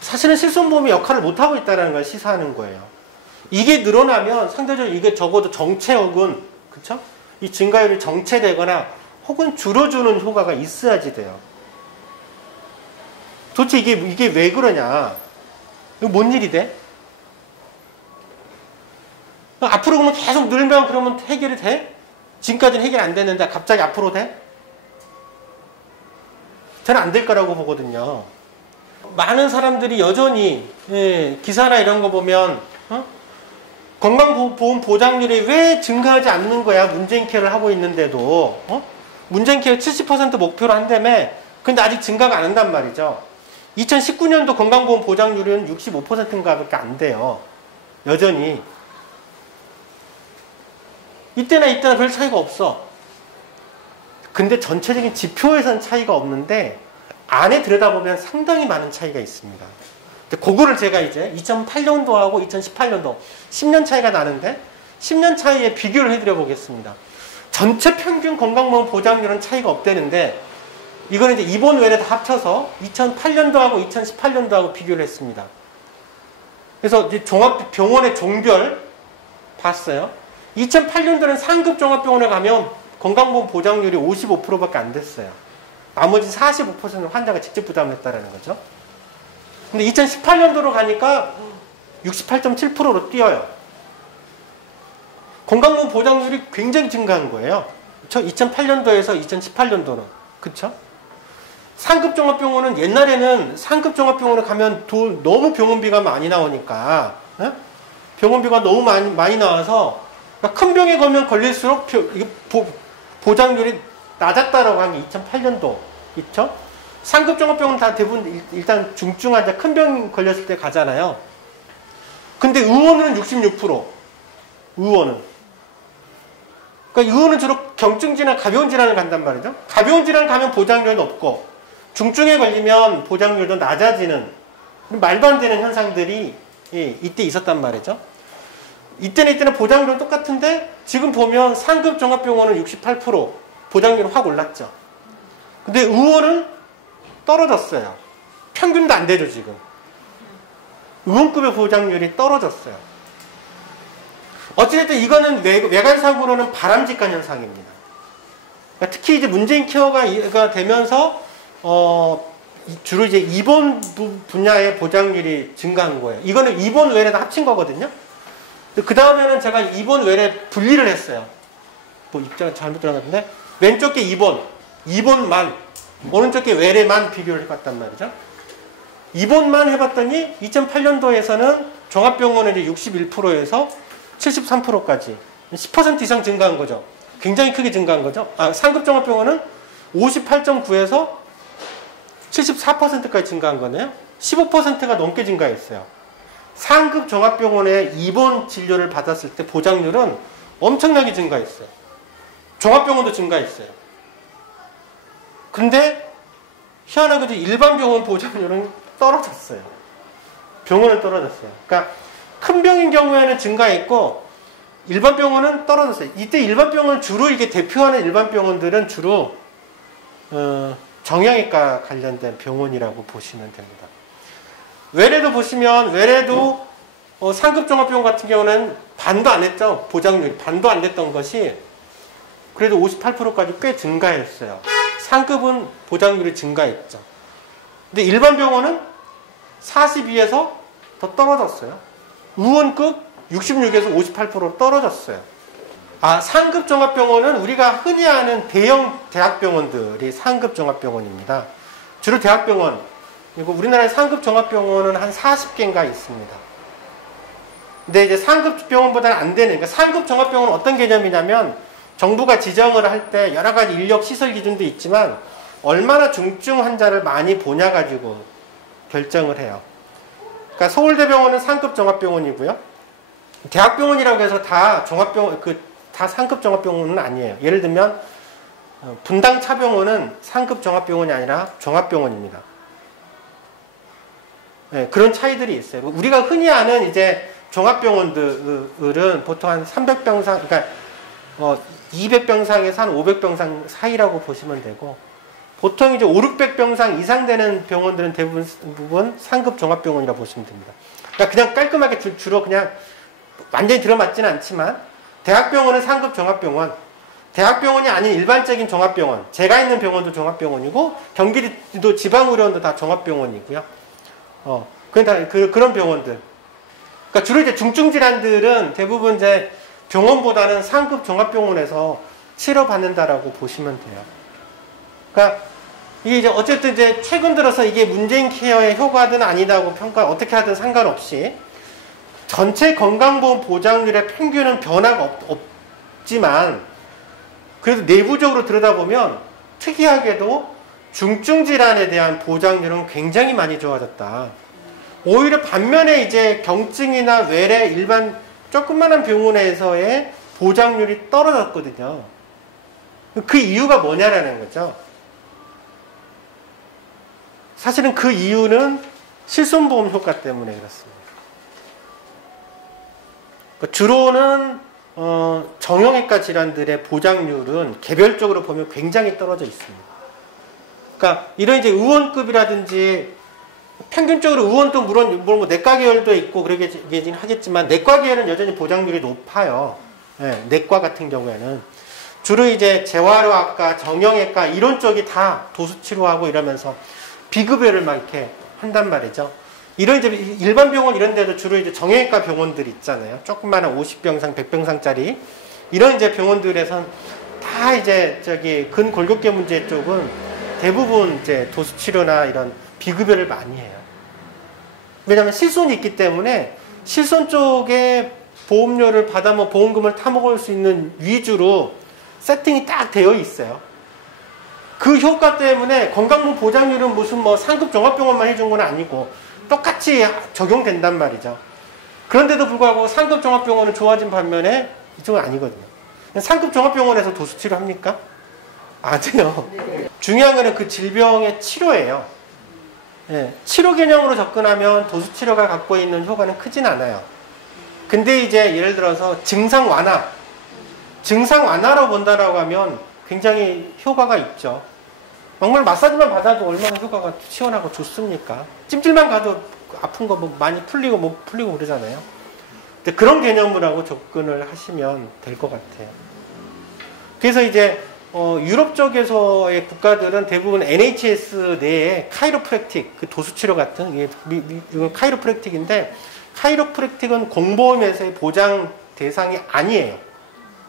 사실은 실손보험이 역할을 못하고 있다는 걸 시사하는 거예요. 이게 늘어나면 상대적으로 이게 적어도 정체 혹은 그쵸? 이 증가율이 정체되거나 혹은 줄어주는 효과가 있어야지 돼요. 도대체 이게 왜 그러냐? 이거 뭔 일이 돼? 앞으로 그러면 계속 늘면 그러면 해결이 돼? 지금까지는 해결 안 됐는데 갑자기 앞으로 돼? 저는 안 될 거라고 보거든요. 많은 사람들이 여전히 기사나 이런 거 보면 건강보험 보장률이 왜 증가하지 않는 거야? 문재인 케어를 하고 있는데도 문재인 케어 70% 목표로 한다며 근데 아직 증가가 안 한단 말이죠. 2019년도 건강보험 보장률은 65%인가 밖에 안 돼요. 여전히 이때나 별 차이가 없어. 근데 전체적인 지표에서는 차이가 없는데 안에 들여다보면 상당히 많은 차이가 있습니다. 그거를 제가 이제 2008년도하고 2018년도 10년 차이가 나는데 10년 차이에 비교를 해드려 보겠습니다. 전체 평균 건강보험 보장률은 차이가 없다는데 이거는 이제 입원 외래 다 합쳐서 2008년도하고 2018년도하고 비교를 했습니다. 그래서 이제 종합병원의 종별 봤어요. 2008년도는 상급 종합병원에 가면 건강보험 보장률이 55%밖에 안 됐어요. 나머지 45%는 환자가 직접 부담했다는 거죠. 근데 2018년도로 가니까 68.7%로 뛰어요. 건강보험 보장률이 굉장히 증가한 거예요. 2008년도에서 2018년도는. 그쵸? 상급 종합병원은 옛날에는 상급 종합병원에 가면 너무 병원비가 많이 나오니까 병원비가 너무 많이 나와서 그러니까 큰 병에 걸면 걸릴수록 보장률이 낮았다라고 한 게 2008년도 있죠? 상급 종합병원은 다 대부분 일단 중증 환자 큰 병 걸렸을 때 가잖아요. 근데 의원은 66%. 의원은. 그러니까 의원은 주로 경증 질환, 가벼운 질환을 간단 말이죠. 가벼운 질환 가면 보장률은 없고 중증에 걸리면 보장률도 낮아지는 말도 안 되는 현상들이 이때 있었단 말이죠. 이때는 보장률은 똑같은데 지금 보면 상급 종합병원은 68% 보장률은 확 올랐죠. 근데 의원은 떨어졌어요. 평균도 안 되죠 지금. 의원급의 보장률이 떨어졌어요. 어찌됐든 이거는 외관상으로는 바람직한 현상입니다. 그러니까 특히 이제 문재인 케어가 되면서 주로 이제 입원 분야의 보장률이 증가한 거예요. 이거는 입원 외래도 합친 거거든요. 그 다음에는 제가 입원 외래 분리를 했어요. 뭐 입장 잘못 들어갔는데 왼쪽 게 입원만 오른쪽 게 외래만 비교를 해봤단 말이죠. 입원만 해봤더니 2008년도에서는 종합병원은 이제 61%에서 73%까지 10% 이상 증가한 거죠. 굉장히 크게 증가한 거죠. 상급 종합병원은 58.9에서 74%까지 증가한 거네요. 15%가 넘게 증가했어요. 상급 종합병원에 입원 진료를 받았을 때 보장률은 엄청나게 증가했어요. 종합병원도 증가했어요. 근데 희한하게도 일반 병원 보장률은 떨어졌어요. 병원은 떨어졌어요. 그러니까 큰 병인 경우에는 증가했고 일반 병원은 떨어졌어요. 이때 일반 병원 주로 이게 대표하는 일반 병원들은 주로 정형외과 관련된 병원이라고 보시면 됩니다. 외래도 보시면 외래도 상급 종합병원 같은 경우는 반도 안 했죠. 보장률이 반도 안 됐던 것이 그래도 58%까지 꽤 증가했어요. 상급은 보장률이 증가했죠. 근데 일반 병원은 42에서 더 떨어졌어요. 의원급 66에서 58% 떨어졌어요. 상급 종합병원은 우리가 흔히 아는 대형 대학병원들이 상급 종합병원입니다. 주로 대학병원, 그리고 우리나라의 상급 종합병원은 한 40개인가 있습니다. 근데 이제 상급 병원보다는 안 되는, 그러니까 상급 종합병원은 어떤 개념이냐면 정부가 지정을 할 때 여러 가지 인력 시설 기준도 있지만 얼마나 중증 환자를 많이 보냐 가지고 결정을 해요. 그러니까 서울대병원은 상급 종합병원이고요. 대학병원이라고 해서 다 종합병원, 다 상급 종합병원은 아니에요. 예를 들면 분당차병원은 상급 종합병원이 아니라 종합병원입니다. 네, 그런 차이들이 있어요. 우리가 흔히 아는 이제 종합병원들은 보통 한 300병상, 그러니까 200병상에서 한 500병상 사이라고 보시면 되고, 보통 이제 5, 600병상 이상 되는 병원들은 대부분 상급 종합병원이라고 보시면 됩니다. 그러니까 그냥 깔끔하게 주로 그냥 완전히 들어맞지는 않지만, 대학병원은 상급 종합병원, 대학병원이 아닌 일반적인 종합병원, 제가 있는 병원도 종합병원이고, 경기도 지방의료원도 다 종합병원이고요. 그런 병원들. 그러니까 주로 이제 중증 질환들은 대부분 이제 병원보다는 상급 종합병원에서 치료받는다라고 보시면 돼요. 그러니까 이게 이제 어쨌든 이제 최근 들어서 이게 문재인 케어의 효과든 아니다고 어떻게 하든 상관없이 전체 건강보험 보장률의 평균은 변화가 없지만 그래도 내부적으로 들여다보면 특이하게도 중증 질환에 대한 보장률은 굉장히 많이 좋아졌다. 오히려 반면에 이제 경증이나 외래 일반 조그만한 병원에서의 보장률이 떨어졌거든요. 그 이유가 뭐냐라는 거죠. 사실은 그 이유는 실손보험 효과 때문에 그렇습니다. 주로는 정형외과 질환들의 보장률은 개별적으로 보면 굉장히 떨어져 있습니다. 그러니까 이런 이제 의원급이라든지 평균적으로 의원도 물론 뭐 내과 계열도 있고 그러긴 하겠지만 내과 계열은 여전히 보장률이 높아요. 네, 내과 같은 경우에는 주로 이제 재활의학과, 정형외과 이런 쪽이 다 도수치료하고 이러면서 비급여를 막 이렇게 한단 말이죠. 이런 이제 일반 병원 이런 데도 주로 이제 정형외과 병원들 있잖아요. 조그마한 50병상, 100병상짜리 이런 이제 병원들에선 다 이제 근골격계 문제 쪽은 대부분 이제 도수치료나 이런 비급여를 많이 해요. 왜냐하면 실손이 있기 때문에 실손 쪽에 보험료를 받아서 보험금을 타먹을 수 있는 위주로 세팅이 딱 되어 있어요. 그 효과 때문에 건강보험 보장률은 무슨 뭐 상급 종합병원만 해준 건 아니고 똑같이 적용된단 말이죠. 그런데도 불구하고 상급 종합병원은 좋아진 반면에 이쪽은 아니거든요. 상급 종합병원에서 도수치료 합니까? 아니요. 중요한 거는 그 질병의 치료예요. 네, 치료 개념으로 접근하면 도수치료가 갖고 있는 효과는 크진 않아요. 근데 이제 예를 들어서 증상 완화로 본다라고 하면 굉장히 효과가 있죠. 정말 마사지만 받아도 얼마나 효과가 시원하고 좋습니까? 찜질만 가도 아픈 거 뭐 많이 풀리고 뭐 풀리고 그러잖아요. 근데 그런 개념으로 하고 접근을 하시면 될 것 같아요. 그래서 이제 유럽 쪽에서의 국가들은 대부분 NHS 내에 카이로프랙틱, 그 도수치료 같은, 이건 카이로프랙틱인데, 카이로프랙틱은 공보험에서의 보장 대상이 아니에요.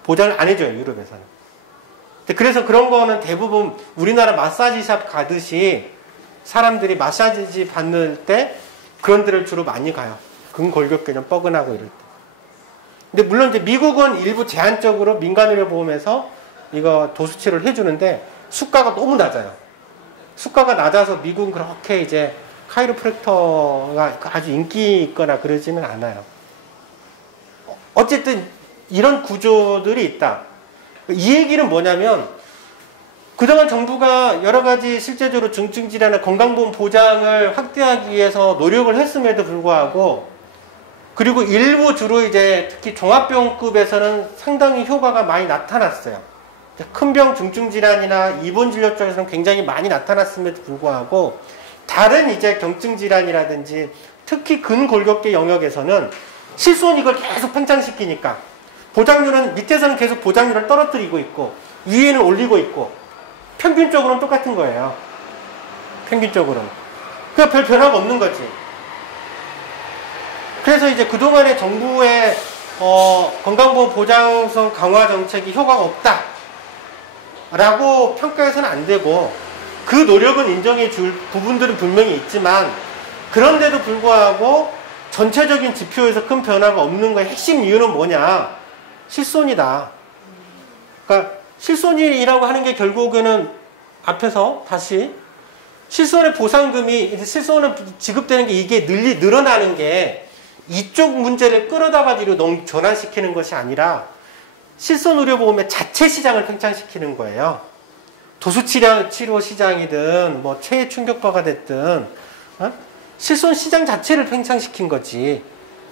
보장을 안 해줘요, 유럽에서는. 그래서 그런 거는 대부분 우리나라 마사지샵 가듯이 사람들이 마사지 받는 때 그런 데를 주로 많이 가요. 근골격계좀 뻐근하고 이럴 때. 근데 물론 이제 미국은 일부 제한적으로 민간의료보험에서 이거 도수치료를 해주는데 수가가 너무 낮아요. 수가가 낮아서 미국은 그렇게 이제 카이로프랙터가 아주 인기 있거나 그러지는 않아요. 어쨌든 이런 구조들이 있다. 이 얘기는 뭐냐면 그동안 정부가 여러 가지 실제적으로 중증질환의 건강보험 보장을 확대하기 위해서 노력을 했음에도 불구하고 그리고 일부 주로 이제 특히 종합병급에서는 상당히 효과가 많이 나타났어요. 큰 병 중증질환이나 입원진료 쪽에서는 굉장히 많이 나타났음에도 불구하고 다른 이제 경증질환이라든지 특히 근골격계 영역에서는 실손 이걸 계속 팽창시키니까 보장률은 밑에서는 계속 보장률을 떨어뜨리고 있고 위에는 올리고 있고 평균적으로는 똑같은 거예요. 평균적으로는. 그냥 별 변화가 없는 거지. 그래서 이제 그동안의 정부의 건강보험 보장성 강화 정책이 효과가 없다 라고 평가해서는 안 되고, 그 노력은 인정해 줄 부분들은 분명히 있지만, 그런데도 불구하고 전체적인 지표에서 큰 변화가 없는 거의 핵심 이유는 뭐냐? 실손이다. 그러니까 실손이라고 하는 게 결국에는 앞에서 다시 실손의 보상금이, 실손은 지급되는 게 이게 늘어나는 게 이쪽 문제를 끌어다 가지고 전환시키는 것이 아니라 실손의료보험의 자체 시장을 팽창시키는 거예요. 도수치료 시장이든 뭐 체해 충격파가 됐든 실손 시장 자체를 팽창시킨 거지,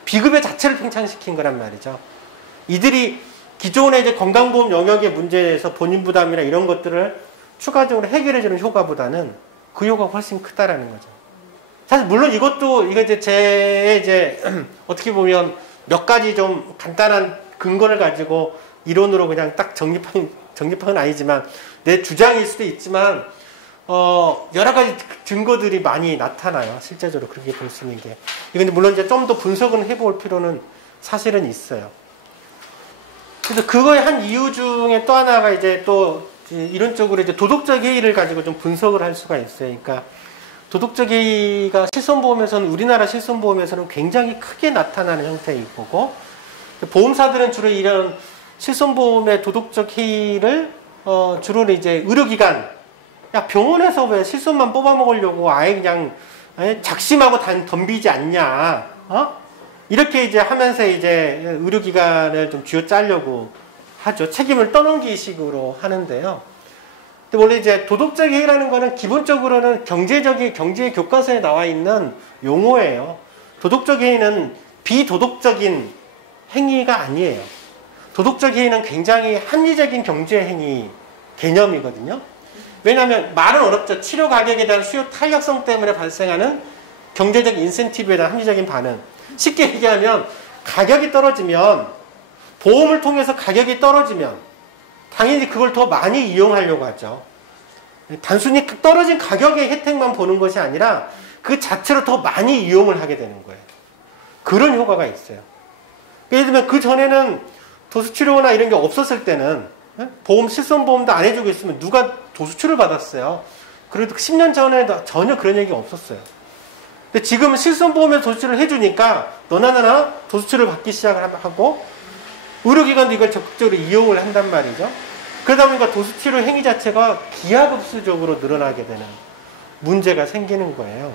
비급여 자체를 팽창시킨 거란 말이죠. 이들이 기존의 이제 건강보험 영역의 문제에서 본인 부담이나 이런 것들을 추가적으로 해결해주는 효과보다는 그 효과가 훨씬 크다라는 거죠. 사실 물론 이것도 이거 이제 어떻게 보면 몇 가지 좀 간단한 근거를 가지고 이론으로 그냥 딱 정립한 건 아니지만 내 주장일 수도 있지만 여러 가지 증거들이 많이 나타나요. 실제적으로 그렇게 볼 수 있는 게. 이건 물론 이제 좀 더 분석을 해볼 필요는 사실은 있어요. 그래서 그거의 한 이유 중에 또 하나가 이제 또 이론적으로 이제 도덕적 해이를 가지고 좀 분석을 할 수가 있어요. 그러니까 도덕적 해이가 실손보험에서는, 우리나라 실손보험에서는 굉장히 크게 나타나는 형태일 거고, 보험사들은 주로 이런 실손보험의 도덕적 해이를 주로는 이제 의료기관, 야 병원에서 왜 실손만 뽑아먹으려고 아예 그냥 작심하고 덤비지 않냐, 이렇게 이제 하면서 이제 의료기관을 좀 쥐어짜려고 하죠. 책임을 떠넘기식으로 하는데요. 근데 원래 이제 도덕적 해이라는 거는 기본적으로는 경제의 교과서에 나와 있는 용어예요. 도덕적 해이는 비도덕적인 행위가 아니에요. 도덕적 해이는 굉장히 합리적인 경제 행위 개념이거든요. 왜냐하면 말은 어렵죠. 치료 가격에 대한 수요 탄력성 때문에 발생하는 경제적 인센티브에 대한 합리적인 반응. 쉽게 얘기하면 가격이 떨어지면, 보험을 통해서 가격이 떨어지면 당연히 그걸 더 많이 이용하려고 하죠. 단순히 떨어진 가격의 혜택만 보는 것이 아니라 그 자체로 더 많이 이용을 하게 되는 거예요. 그런 효과가 있어요. 예를 들면 그 전에는 도수치료나 이런 게 없었을 때는, 보험 실손보험도 안 해주고 있으면 누가 도수치료를 받았어요. 그래도 10년 전에 전혀 그런 얘기가 없었어요. 근데 지금은 실손보험에서 도수치료를 해주니까 너나 나나 도수치료를 받기 시작하고 의료기관도 이걸 적극적으로 이용을 한단 말이죠. 그러다 보니까 도수치료 행위 자체가 기하급수적으로 늘어나게 되는 문제가 생기는 거예요.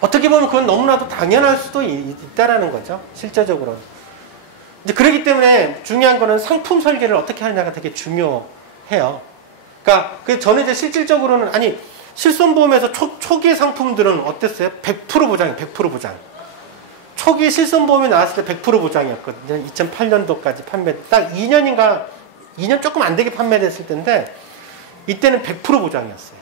어떻게 보면 그건 너무나도 당연할 수도 있다라는 거죠. 실제적으로. 이제 그렇기 때문에 중요한 거는 상품 설계를 어떻게 하느냐가 되게 중요해요. 그러니까 저는 이제 실질적으로는, 아니 실손보험에서 초기 상품들은 어땠어요? 100% 보장이에요. 100% 보장. 초기 실손보험이 나왔을 때 100% 보장이었거든요. 2008년도까지 판매, 딱 2년 조금 안 되게 판매됐을 때인데, 이때는 100% 보장이었어요.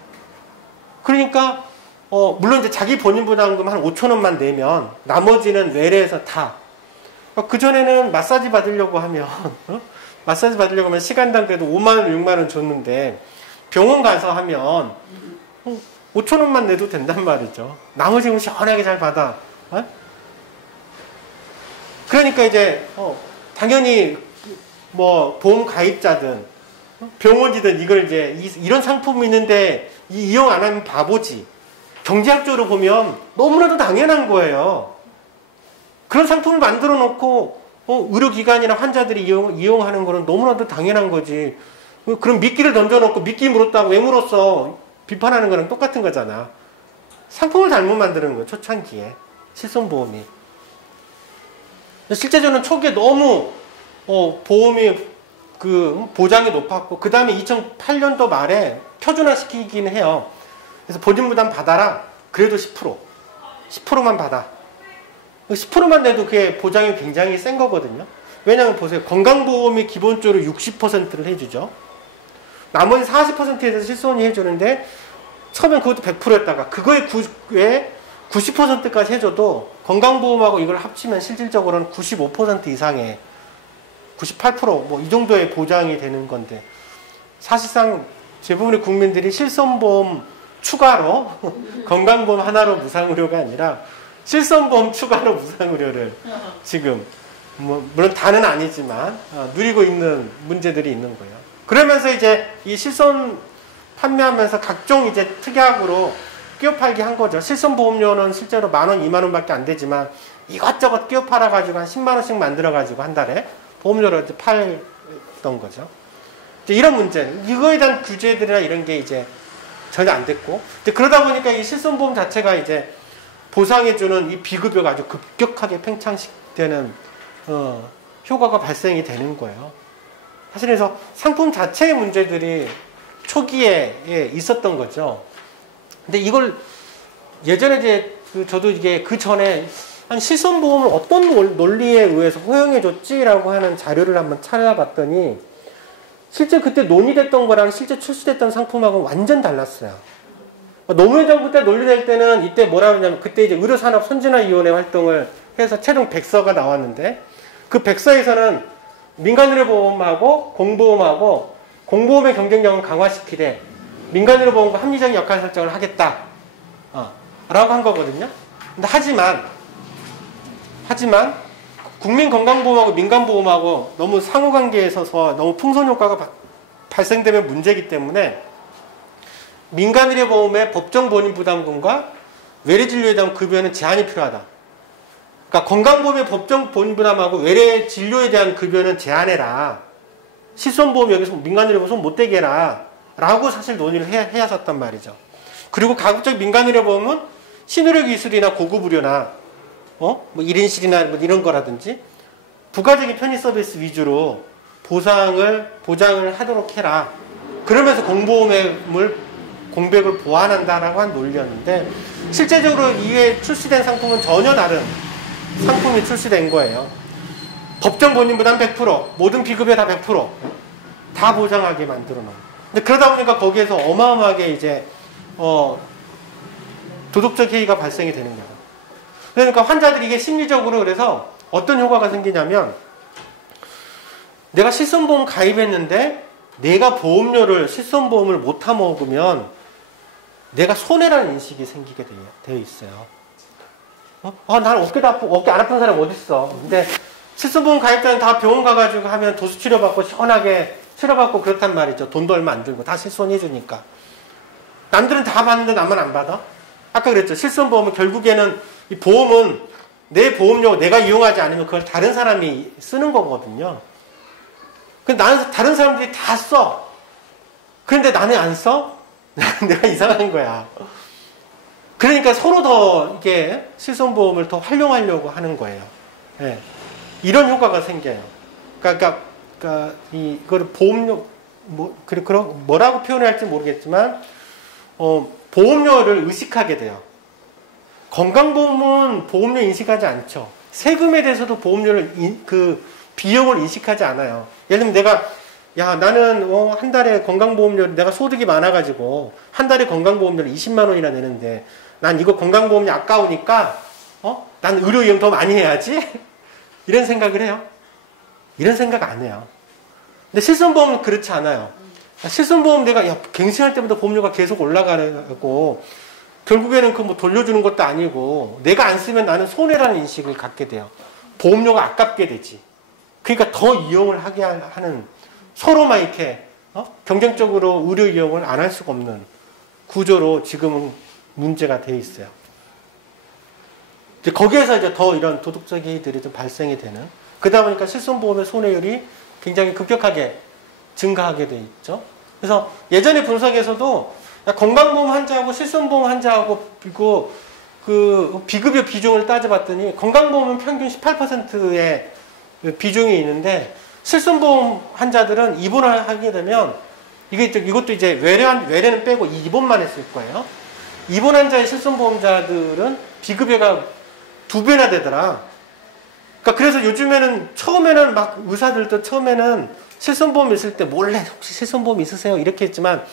그러니까, 물론 이제 자기 본인 부담금 한 5,000원만 내면, 나머지는 외래에서 다. 그전에는 마사지 받으려고 하면, 시간당 그래도 5만원, 6만원 줬는데, 병원 가서 하면, 5,000원만 내도 된단 말이죠. 나머지는 시원하게 잘 받아. 그러니까 이제 당연히 뭐 보험 가입자든 병원이든 이걸 이제 이런 상품이 있는데 이용 안 하면 바보지. 경제학적으로 보면 너무나도 당연한 거예요. 그런 상품을 만들어 놓고 의료기관이나 환자들이 이용하는 거는 너무나도 당연한 거지. 그럼 미끼를 던져놓고 미끼 물었다고 왜 물었어? 비판하는 거랑 똑같은 거잖아. 상품을 잘못 만드는 거예요. 초창기에 실손보험이. 실제적으로는 초기에 너무 보험이 보장이 높았고, 그 다음에 2008년도 말에 표준화시키긴 해요. 그래서 본인 부담 받아라. 그래도 10%만 받아. 10%만 내도 그게 보장이 굉장히 센 거거든요. 왜냐하면 보세요. 건강보험이 기본적으로 60%를 해주죠. 나머지 40%에 대해서 실손이 해주는데, 처음엔 그것도 100%였다가 그거에 90%까지 해줘도 건강보험하고 이걸 합치면 실질적으로는 95% 이상의 98% 뭐 이 정도의 보장이 되는 건데, 사실상 대부분의 국민들이 실손보험 추가로 건강보험 하나로 무상의료가 아니라 실손보험 추가로 무상의료를 지금 물론 다는 아니지만 누리고 있는 문제들이 있는 거예요. 그러면서 이제 이 실손 판매하면서 각종 이제 특약으로 끼워 팔기 한 거죠. 실손보험료는 실제로 10,000원, 20,000원 밖에 안 되지만 이것저것 끼워 팔아가지고 한 10만원씩 만들어가지고 한 달에 보험료를 팔던 거죠. 이런 문제, 이거에 대한 규제들이나 이런 게 이제 전혀 안 됐고, 이제 그러다 보니까 이 실손보험 자체가 이제 보상해주는 이 비급여가 아주 급격하게 팽창되는 효과가 발생이 되는 거예요. 사실 그래서 상품 자체의 문제들이 초기에 있었던 거죠. 근데 이걸 예전에 이제 저도 이게 그 전에 한 실손보험을 어떤 논리에 의해서 허용해줬지라고 하는 자료를 한번 찾아봤더니 실제 그때 논의됐던 거랑 실제 출시됐던 상품하고는 완전 달랐어요. 노무현정부 때 논의될 때는 이때 뭐라 그러냐면 그때 이제 의료산업선진화위원회 활동을 해서 최종 백서가 나왔는데 그 백서에서는 민간의료보험하고 공보험하고 공보험의 경쟁력을 강화시키되 민간의료보험과 합리적인 역할 설정을 하겠다 라고 한 거거든요. 근데 하지만 국민건강보험하고 민간보험하고 너무 상호관계에 있어서 너무 풍선효과가 발생되면 문제이기 때문에 민간의료보험의 법정 본인부담금과 외래진료에 대한 급여는 제한이 필요하다. 그러니까 건강보험의 법정 본인부담하고 외래진료에 대한 급여는 제한해라. 실손보험 여기서 민간의료보험 손 못대게 해라. 라고 사실 논의를 해야 샀단 말이죠. 그리고 가급적 민간의료보험은 신의료기술이나 고급의료나 뭐 1인실이나 뭐 이런 거라든지 부가적인 편의서비스 위주로 보장을 하도록 해라. 그러면서 공백을 보완한다라고 한 논리였는데 실제적으로 이에 출시된 상품은 전혀 다른 상품이 출시된 거예요. 법정 본인부담 100%, 모든 비급여 다 100%, 다 보장하게 만들어 놓은. 근데 그러다 보니까 거기에서 어마어마하게 이제 도덕적 해이가 발생이 되는 거예요. 그러니까 환자들이 이게 심리적으로 그래서 어떤 효과가 생기냐면 내가 실손보험 가입했는데 내가 실손보험을 못 타먹으면 내가 손해라는 인식이 생기게 되어 있어요. 나는 어깨 안 아픈 사람 어디 있어? 근데 실손보험 가입자는 다 병원 가가지고 하면 도수치료 받고 시원하게 치료받고 그렇단 말이죠. 돈도 얼마 안 들고 다 실손해주니까. 남들은 다 받는데 나만 안 받아? 아까 그랬죠. 실손보험은 결국에는 이 보험은 내 보험료 내가 이용하지 않으면 그걸 다른 사람이 쓰는 거거든요. 근데 나는 다른 사람들이 다 써. 그런데 나는 안 써? 내가 이상한 거야. 그러니까 서로 더 이게 실손보험을 더 활용하려고 하는 거예요. 네. 이런 효과가 생겨요. 그러니까 이거를 보험료 뭐라고 표현해야 할지 모르겠지만 보험료를 의식하게 돼요. 건강보험은 보험료 인식하지 않죠. 세금에 대해서도 보험료를 비용을 인식하지 않아요. 예를 들면 나는 한 달에 건강보험료 내가 소득이 많아가지고 한 달에 건강보험료를 20만 원이나 내는데 난 이거 건강보험료 아까우니까 난 의료 이용 더 많이 해야지 이런 생각을 해요. 이런 생각 안 해요. 근데 실손보험은 그렇지 않아요. 실손보험 내가 갱신할 때마다 보험료가 계속 올라가고 결국에는 돌려주는 것도 아니고 내가 안 쓰면 나는 손해라는 인식을 갖게 돼요. 보험료가 아깝게 되지. 그러니까 더 이용을 하게 하는 서로만 이렇게 경쟁적으로 의료 이용을 안 할 수가 없는 구조로 지금은 문제가 되어 있어요. 이제 거기에서 이제 더 이런 도덕적 해이들이 좀 발생이 되는. 그러다 보니까 실손보험의 손해율이 굉장히 급격하게 증가하게 돼 있죠. 그래서 예전에 분석에서도 건강보험 환자하고 실손보험 환자하고 그 비급여 비중을 따져봤더니 건강보험은 평균 18%의 비중이 있는데 실손보험 환자들은 입원을 하게 되면 이것도 이제 외래는 빼고 입원만 했을 거예요. 입원 환자의 실손보험자들은 비급여가 2배나 되더라. 그러니까 그래서 요즘에는 처음에는 막 의사들도 처음에는 실손보험 있을 때 몰래 혹시 실손보험 있으세요? 이렇게 했지만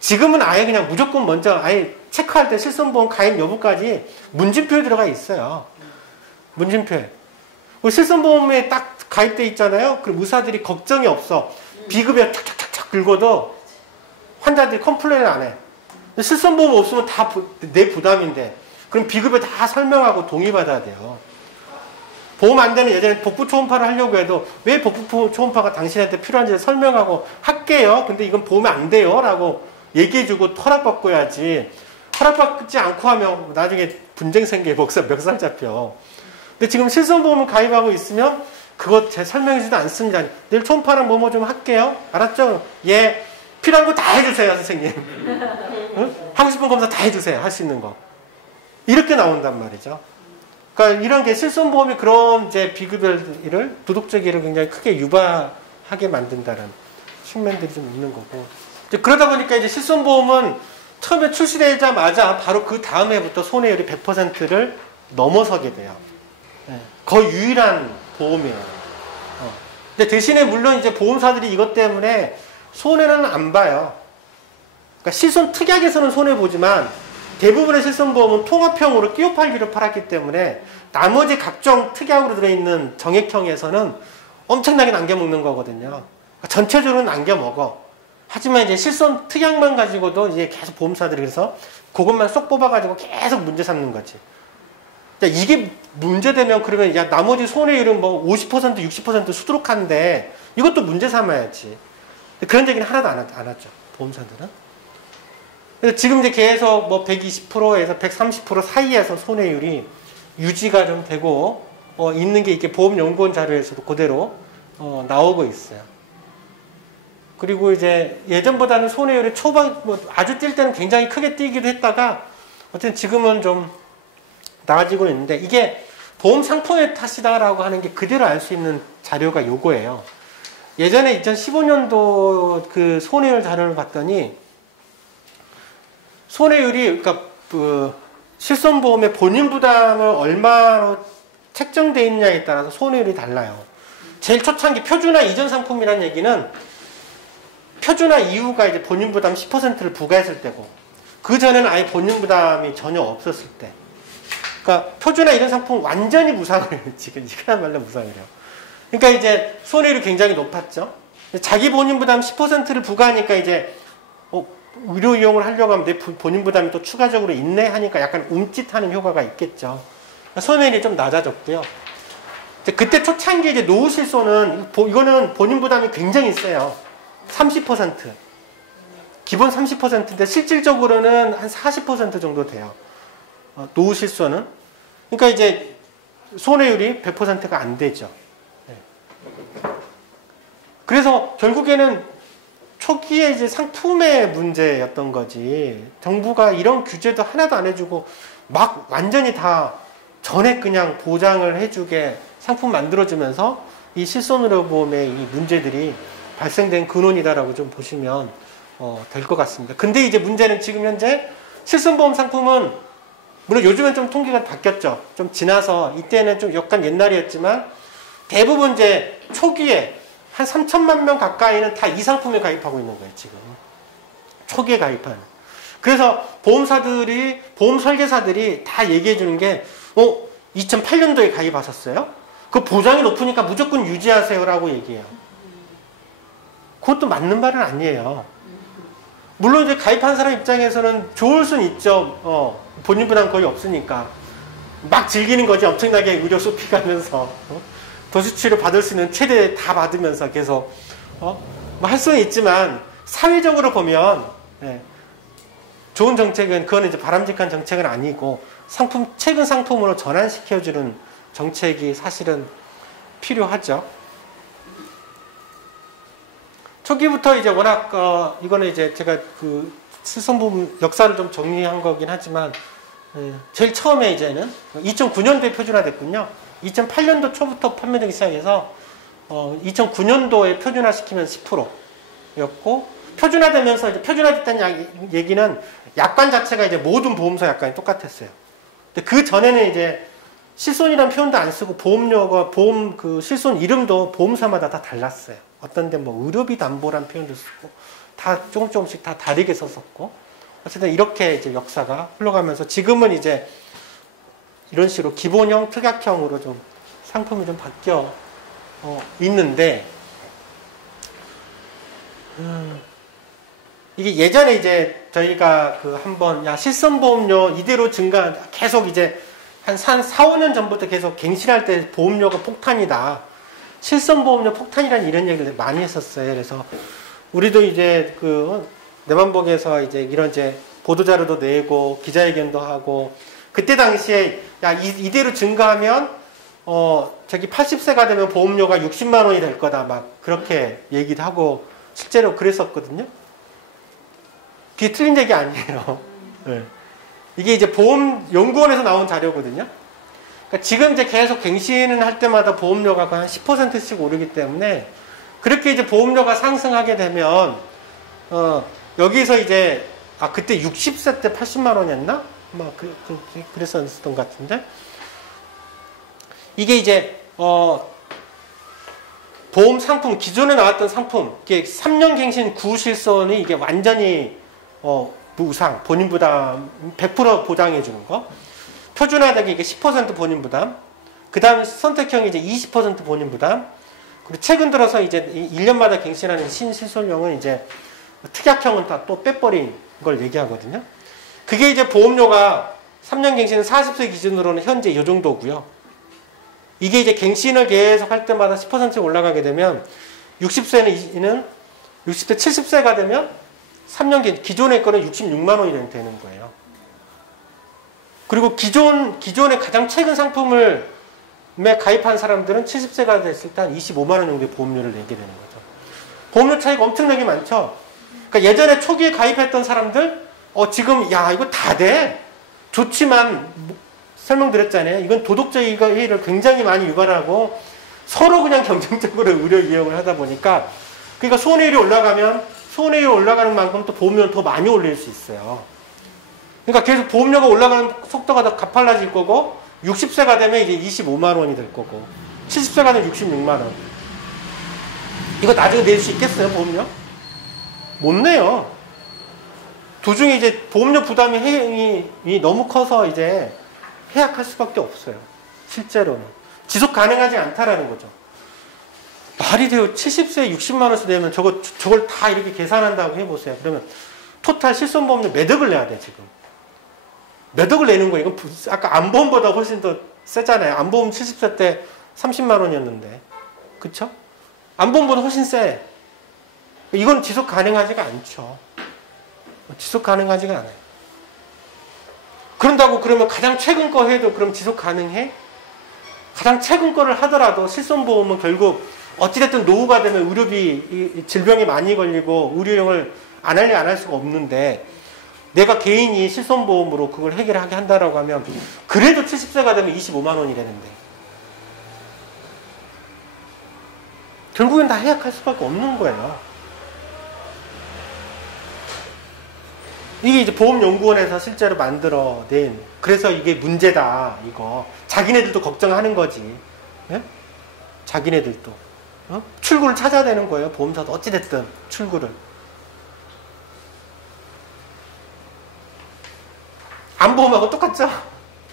지금은 아예 그냥 무조건 먼저 아예 체크할 때 실손보험 가입 여부까지 문진표에 들어가 있어요. 문진표에. 실손보험에 딱 가입돼 있잖아요. 그럼 의사들이 걱정이 없어. 비급여 탁탁탁탁 긁어도 환자들이 컴플레인을 안 해. 실손보험 없으면 다 내 부담인데 그럼 비급여 다 설명하고 동의받아야 돼요. 보험 안 되는 예전에 복부 초음파를 하려고 해도 왜 복부 초음파가 당신한테 필요한지 설명하고 할게요. 근데 이건 보험이 안 돼요. 라고 얘기해주고 허락받고 해야지. 허락받지 않고 하면 나중에 분쟁 생겨 멱살 잡혀. 근데 지금 실손보험을 가입하고 있으면 그거 제 설명해주지도 않습니다. 내일 초음파랑 뭐뭐 좀 할게요. 알았죠? 예. 필요한 거 다 해주세요, 선생님. 응? 하고 싶은 검사 다 해주세요. 할 수 있는 거. 이렇게 나온단 말이죠. 그러니까 이런 게 실손보험이 그런 이제 비급여를 도덕적이를 굉장히 크게 유발하게 만든다는 측면들이 좀 있는 거고. 이제 그러다 보니까 이제 실손보험은 처음에 출시되자마자 바로 그 다음 해부터 손해율이 100%를 넘어서게 돼요. 네. 거의 유일한 보험이에요. 근데 대신에 물론 이제 보험사들이 이것 때문에 손해는 안 봐요. 그러니까 실손 특약에서는 손해 보지만 대부분의 실손보험은 통합형으로 끼워 팔기로 팔았기 때문에 나머지 각종 특약으로 들어있는 정액형에서는 엄청나게 남겨먹는 거거든요. 그러니까 전체적으로 남겨먹어. 하지만 이제 실손 특약만 가지고도 이제 계속 보험사들이 그래서 그것만 쏙 뽑아가지고 계속 문제 삼는 거지. 이게 문제되면 그러면 야 나머지 손해율은 뭐 50% 60% 수두룩한데 이것도 문제 삼아야지. 그런 얘기는 하나도 안 하죠. 보험사들은. 그래서 지금 이제 계속 뭐 120%에서 130% 사이에서 손해율이 유지가 좀 되고 있는 게 이렇게 보험연구원 자료에서도 그대로 나오고 있어요. 그리고 이제 예전보다는 손해율이 초반 뭐 아주 뛸 때는 굉장히 크게 뛰기도 했다가 어쨌든 지금은 좀 나아지고 있는데 이게 보험 상품의 탓이다라고 하는 게 그대로 알 수 있는 자료가 요거예요. 예전에 2015년도 그 손해율 자료를 봤더니 손해율이 그러니까 그 실손보험의 본인 부담을 얼마로 책정되어 있느냐에 따라서 손해율이 달라요. 제일 초창기 표준화 이전 상품이라는 얘기는 표준화 이후가 이제 본인 부담 10%를 부과했을 때고 그 전에는 아예 본인 부담이 전혀 없었을 때. 그러니까 표준화 이전 상품 완전히 무상을 해요. 지금 이거야말로 무상을 해요. 그러니까 이제 손해율이 굉장히 높았죠. 자기 본인 부담 10%를 부과하니까 이제 의료 이용을 하려고 하면 내 본인 부담이 또 추가적으로 있네 하니까 약간 움찔하는 효과가 있겠죠. 손해율이 좀 낮아졌고요. 그때 초창기 이제 노후실손은 이거는 본인 부담이 굉장히 세요. 30%. 기본 30%인데 실질적으로는 한 40% 정도 돼요. 노후실손은. 그러니까 이제 손해율이 100%가 안 되죠. 그래서 결국에는 초기에 이제 상품의 문제였던 거지. 정부가 이런 규제도 하나도 안 해주고 막 완전히 다 전액 그냥 보장을 해주게 상품 만들어주면서 이 실손의료보험의 이 문제들이 발생된 근원이다라고 좀 보시면 될 것 같습니다. 근데 이제 문제는 지금 현재 실손보험 상품은 물론 요즘은 좀 통계가 바뀌었죠. 좀 지나서 이때는 좀 약간 옛날이었지만 대부분 이제 초기에 한 3천만 명 가까이는 다 이 상품에 가입하고 있는 거예요, 지금. 초기에 가입하는. 그래서 보험사들이, 보험 설계사들이 다 얘기해 주는 게, 2008년도에 가입하셨어요? 그 보장이 높으니까 무조건 유지하세요라고 얘기해요. 그것도 맞는 말은 아니에요. 물론 이제 가입한 사람 입장에서는 좋을 수는 있죠. 본인 부담 거의 없으니까. 막 즐기는 거지, 엄청나게 의료 소비 가면서. 도수치료 받을 수 있는 최대 다 받으면서 계속 뭐 할 수는 있지만 사회적으로 보면 좋은 정책은 그거는 이제 바람직한 정책은 아니고 최근 상품으로 전환시켜주는 정책이 사실은 필요하죠. 초기부터 이제 워낙 이거는 이제 제가 그 실손보험 역사를 좀 정리한 거긴 하지만 제일 처음에 이제는 2009년도에 표준화됐군요. 2008년도 초부터 판매되기 시작해서 2009년도에 표준화시키면 10%였고 표준화되면서 이제 표준화됐다는 얘기는 약관 자체가 이제 모든 보험사 약관이 똑같았어요. 근데 그 전에는 이제 실손이라는 표현도 안 쓰고 보험료가 보험 그 실손 이름도 보험사마다 다 달랐어요. 어떤 데 뭐 의료비 담보란 표현도 쓰고 다 조금씩 다 다르게 썼었고 어쨌든 이렇게 이제 역사가 흘러가면서 지금은 이제 이런 식으로 기본형, 특약형으로 좀 상품이 좀 바뀌어 있는데 이게 예전에 이제 저희가 그 한번 야 실손보험료 이대로 증가 계속 이제 한 4, 5년 전부터 계속 갱신할 때 보험료가 폭탄이다. 실손보험료 폭탄이라는 이런 얘기를 많이 했었어요. 그래서 우리도 이제 그 내만복에서 이제 이런 이제 보도자료도 내고 기자회견도 하고 그때 당시에 야 이대로 증가하면 저기 80세가 되면 보험료가 60만 원이 될 거다 막 그렇게 얘기도 하고 실제로 그랬었거든요. 그게 틀린 얘기 아니에요. 네. 이게 이제 보험연구원에서 나온 자료거든요. 그러니까 지금 이제 계속 갱신을 할 때마다 보험료가 한 10%씩 오르기 때문에 그렇게 이제 보험료가 상승하게 되면 여기서 이제 그때 60세 때 80만 원이었나? 막 그랬었던 것 같은데 이게 이제 보험 상품 기존에 나왔던 상품 이게 3년 갱신 구실손이 이게 완전히 무상 본인 부담 100% 보장해 주는 거 표준화되게 이게 10% 본인 부담 그 다음 선택형이 이제 20% 본인 부담 그리고 최근 들어서 이제 1년마다 갱신하는 신실손형은 이제 특약형은 다 또 빼버린 걸 얘기하거든요. 그게 이제 보험료가 3년 갱신은 40세 기준으로는 현재 이 정도고요. 이게 이제 갱신을 계속 할 때마다 10% 올라가게 되면 60세는 60세 70세가 되면 3년 기존의 거는 66만 원이 되는 거예요. 그리고 기존의 가장 최근 상품을 가입한 사람들은 70세가 됐을 때 한 25만 원 정도의 보험료를 내게 되는 거죠. 보험료 차이가 엄청나게 많죠. 그러니까 예전에 초기에 가입했던 사람들 지금 야 이거 다 돼. 좋지만 설명드렸잖아요. 이건 도덕적인 해를 굉장히 많이 유발하고 서로 그냥 경쟁적으로 의료 이용을 하다 보니까 그러니까 손해율이 올라가면 손해율이 올라가는 만큼 또 보험료는 더 많이 올릴 수 있어요. 그러니까 계속 보험료가 올라가는 속도가 더 가팔라질 거고 60세가 되면 이제 25만 원이 될 거고 70세가 되면 66만 원. 이거 나중에 낼 수 있겠어요, 보험료? 못 내요. 도중에 이제 보험료 부담이 너무 커서 이제 해약할 수밖에 없어요. 실제로는. 지속 가능하지 않다라는 거죠. 말이 돼요. 70세에 60만 원씩 내면 저걸 다 이렇게 계산한다고 해보세요. 그러면 토탈 실손보험료 몇 억을 내야 돼, 지금. 몇 억을 내는 거예요. 이건 아까 안보험보다 훨씬 더 세잖아요. 안보험 70세 때 30만 원이었는데. 그쵸? 안보험보다 훨씬 세. 이건 지속 가능하지가 않죠. 지속 가능하지가 않아요. 그런다고 그러면 가장 최근 거 해도 그럼 지속 가능해? 가장 최근 거를 하더라도 실손보험은 결국 어찌됐든 노후가 되면 의료비, 질병에 많이 걸리고 의료용을 안 할 수가 없는데 내가 개인이 실손보험으로 그걸 해결하게 한다라고 하면 그래도 70세가 되면 25만 원이 되는데 결국엔 다 해약할 수밖에 없는 거예요. 이게 이제 보험연구원에서 실제로 만들어낸 그래서 이게 문제다 이거 자기네들도 걱정하는 거지. 예? 자기네들도 출구를 찾아야 되는 거예요. 보험사도 어찌됐든 출구를. 안보험하고 똑같죠?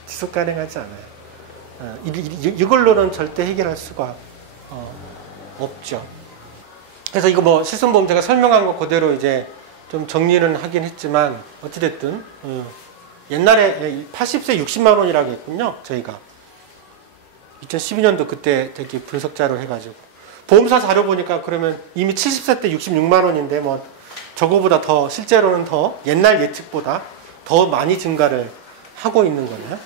지속 가능하지 않아요. 이걸로는 절대 해결할 수가 없죠. 그래서 이거 뭐 실손보험 제가 설명한 거 그대로 이제 좀 정리는 하긴 했지만 어찌됐든 옛날에 80세 60만 원이라고 했군요. 저희가 2012년도 그때 되게 분석 자료 해가지고 보험사 자료 보니까 그러면 이미 70세 때 66만 원인데 뭐 저거보다 더 실제로는 더 옛날 예측보다 더 많이 증가를 하고 있는 거네요.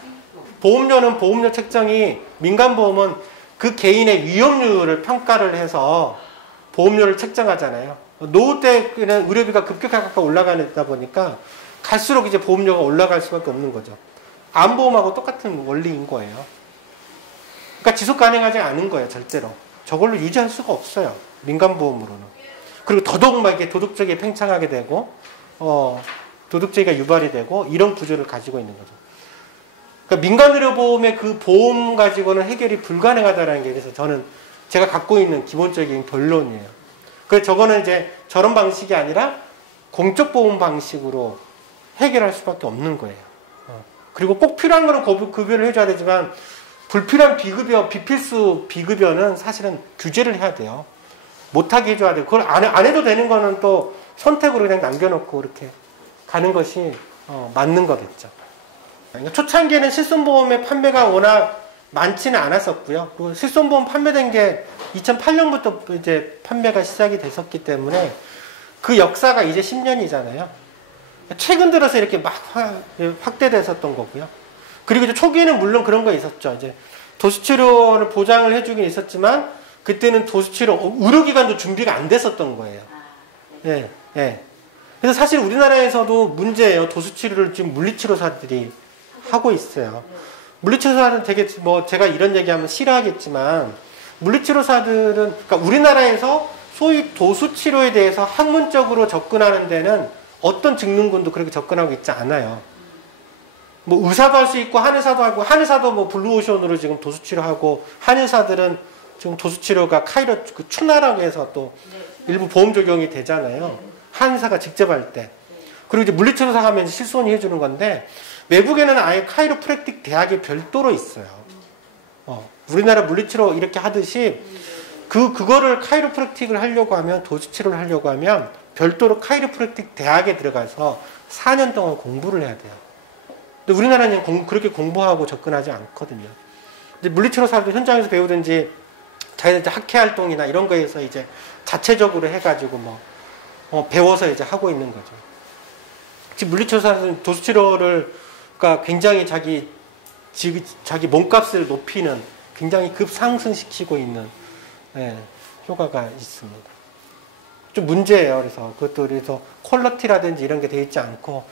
보험료는 보험료 책정이 민간보험은 그 개인의 위험률을 평가를 해서 보험료를 책정하잖아요. 노후 때는 의료비가 급격하게 올라가다 보니까 갈수록 이제 보험료가 올라갈 수밖에 없는 거죠. 암보험하고 똑같은 원리인 거예요. 그러니까 지속 가능하지 않은 거예요, 절대로. 저걸로 유지할 수가 없어요, 민간보험으로는. 그리고 더더욱 막 이게 도덕적이 팽창하게 되고, 도덕적이가 유발이 되고, 이런 구조를 가지고 있는 거죠. 그러니까 민간의료보험의 그 보험 가지고는 해결이 불가능하다는 게 그래서 저는 제가 갖고 있는 기본적인 결론이에요. 그래서 저거는 이제 저런 방식이 아니라 공적보험 방식으로 해결할 수밖에 없는 거예요. 그리고 꼭 필요한 거는 급여를 해줘야 되지만 불필요한 비급여, 비필수 비급여는 사실은 규제를 해야 돼요. 못하게 해줘야 되고, 그걸 안 해도 되는 거는 또 선택으로 그냥 남겨놓고 이렇게 가는 것이 맞는 거겠죠. 그러니까 초창기에는 실손보험의 판매가 워낙 많지는 않았었고요. 그리고 실손보험 판매된 게 2008년부터 이제 판매가 시작이 됐었기 때문에 그 역사가 이제 10년이잖아요. 최근 들어서 이렇게 막 확대됐었던 거고요. 그리고 이제 초기에는 물론 그런 거 있었죠. 이제 도수치료를 보장을 해주긴 있었지만 그때는 도수치료 의료기관도 준비가 안 됐었던 거예요. 예, 예. 그래서 사실 우리나라에서도 문제예요. 도수치료를 지금 물리치료사들이 하고 있어요. 물리치료사는 되게 뭐 제가 이런 얘기하면 싫어하겠지만 물리치료사들은 그러니까 우리나라에서 소위 도수치료에 대해서 학문적으로 접근하는 데는 어떤 증능군도 그렇게 접근하고 있지 않아요. 뭐 의사도 할 수 있고 한의사도 하고 한의사도 뭐 블루오션으로 지금 도수치료하고 한의사들은 지금 도수치료가 카이로 그 추나라고 해서 또 일부 보험 적용이 되잖아요. 한의사가 직접 할 때. 그리고 이제 물리치료사 하면 실손이 해주는 건데 외국에는 아예 카이로프랙틱 대학이 별도로 있어요. 우리나라 물리치료 이렇게 하듯이 그거를 카이로프랙틱을 하려고 하면 도수치료를 하려고 하면 별도로 카이로프랙틱 대학에 들어가서 4년 동안 공부를 해야 돼요. 근데 우리나라는 그렇게 공부하고 접근하지 않거든요. 이제 물리치료사도 현장에서 배우든지 자기들 학회 활동이나 이런 거에서 이제 자체적으로 해가지고 배워서 이제 하고 있는 거죠. 지금 물리치료사는 도수치료를 그러니까 굉장히 자기 몸값을 높이는 굉장히 급상승시키고 있는 효과가 있습니다. 좀 문제예요. 그래서 퀄러티라든지 이런 게 돼 있지 않고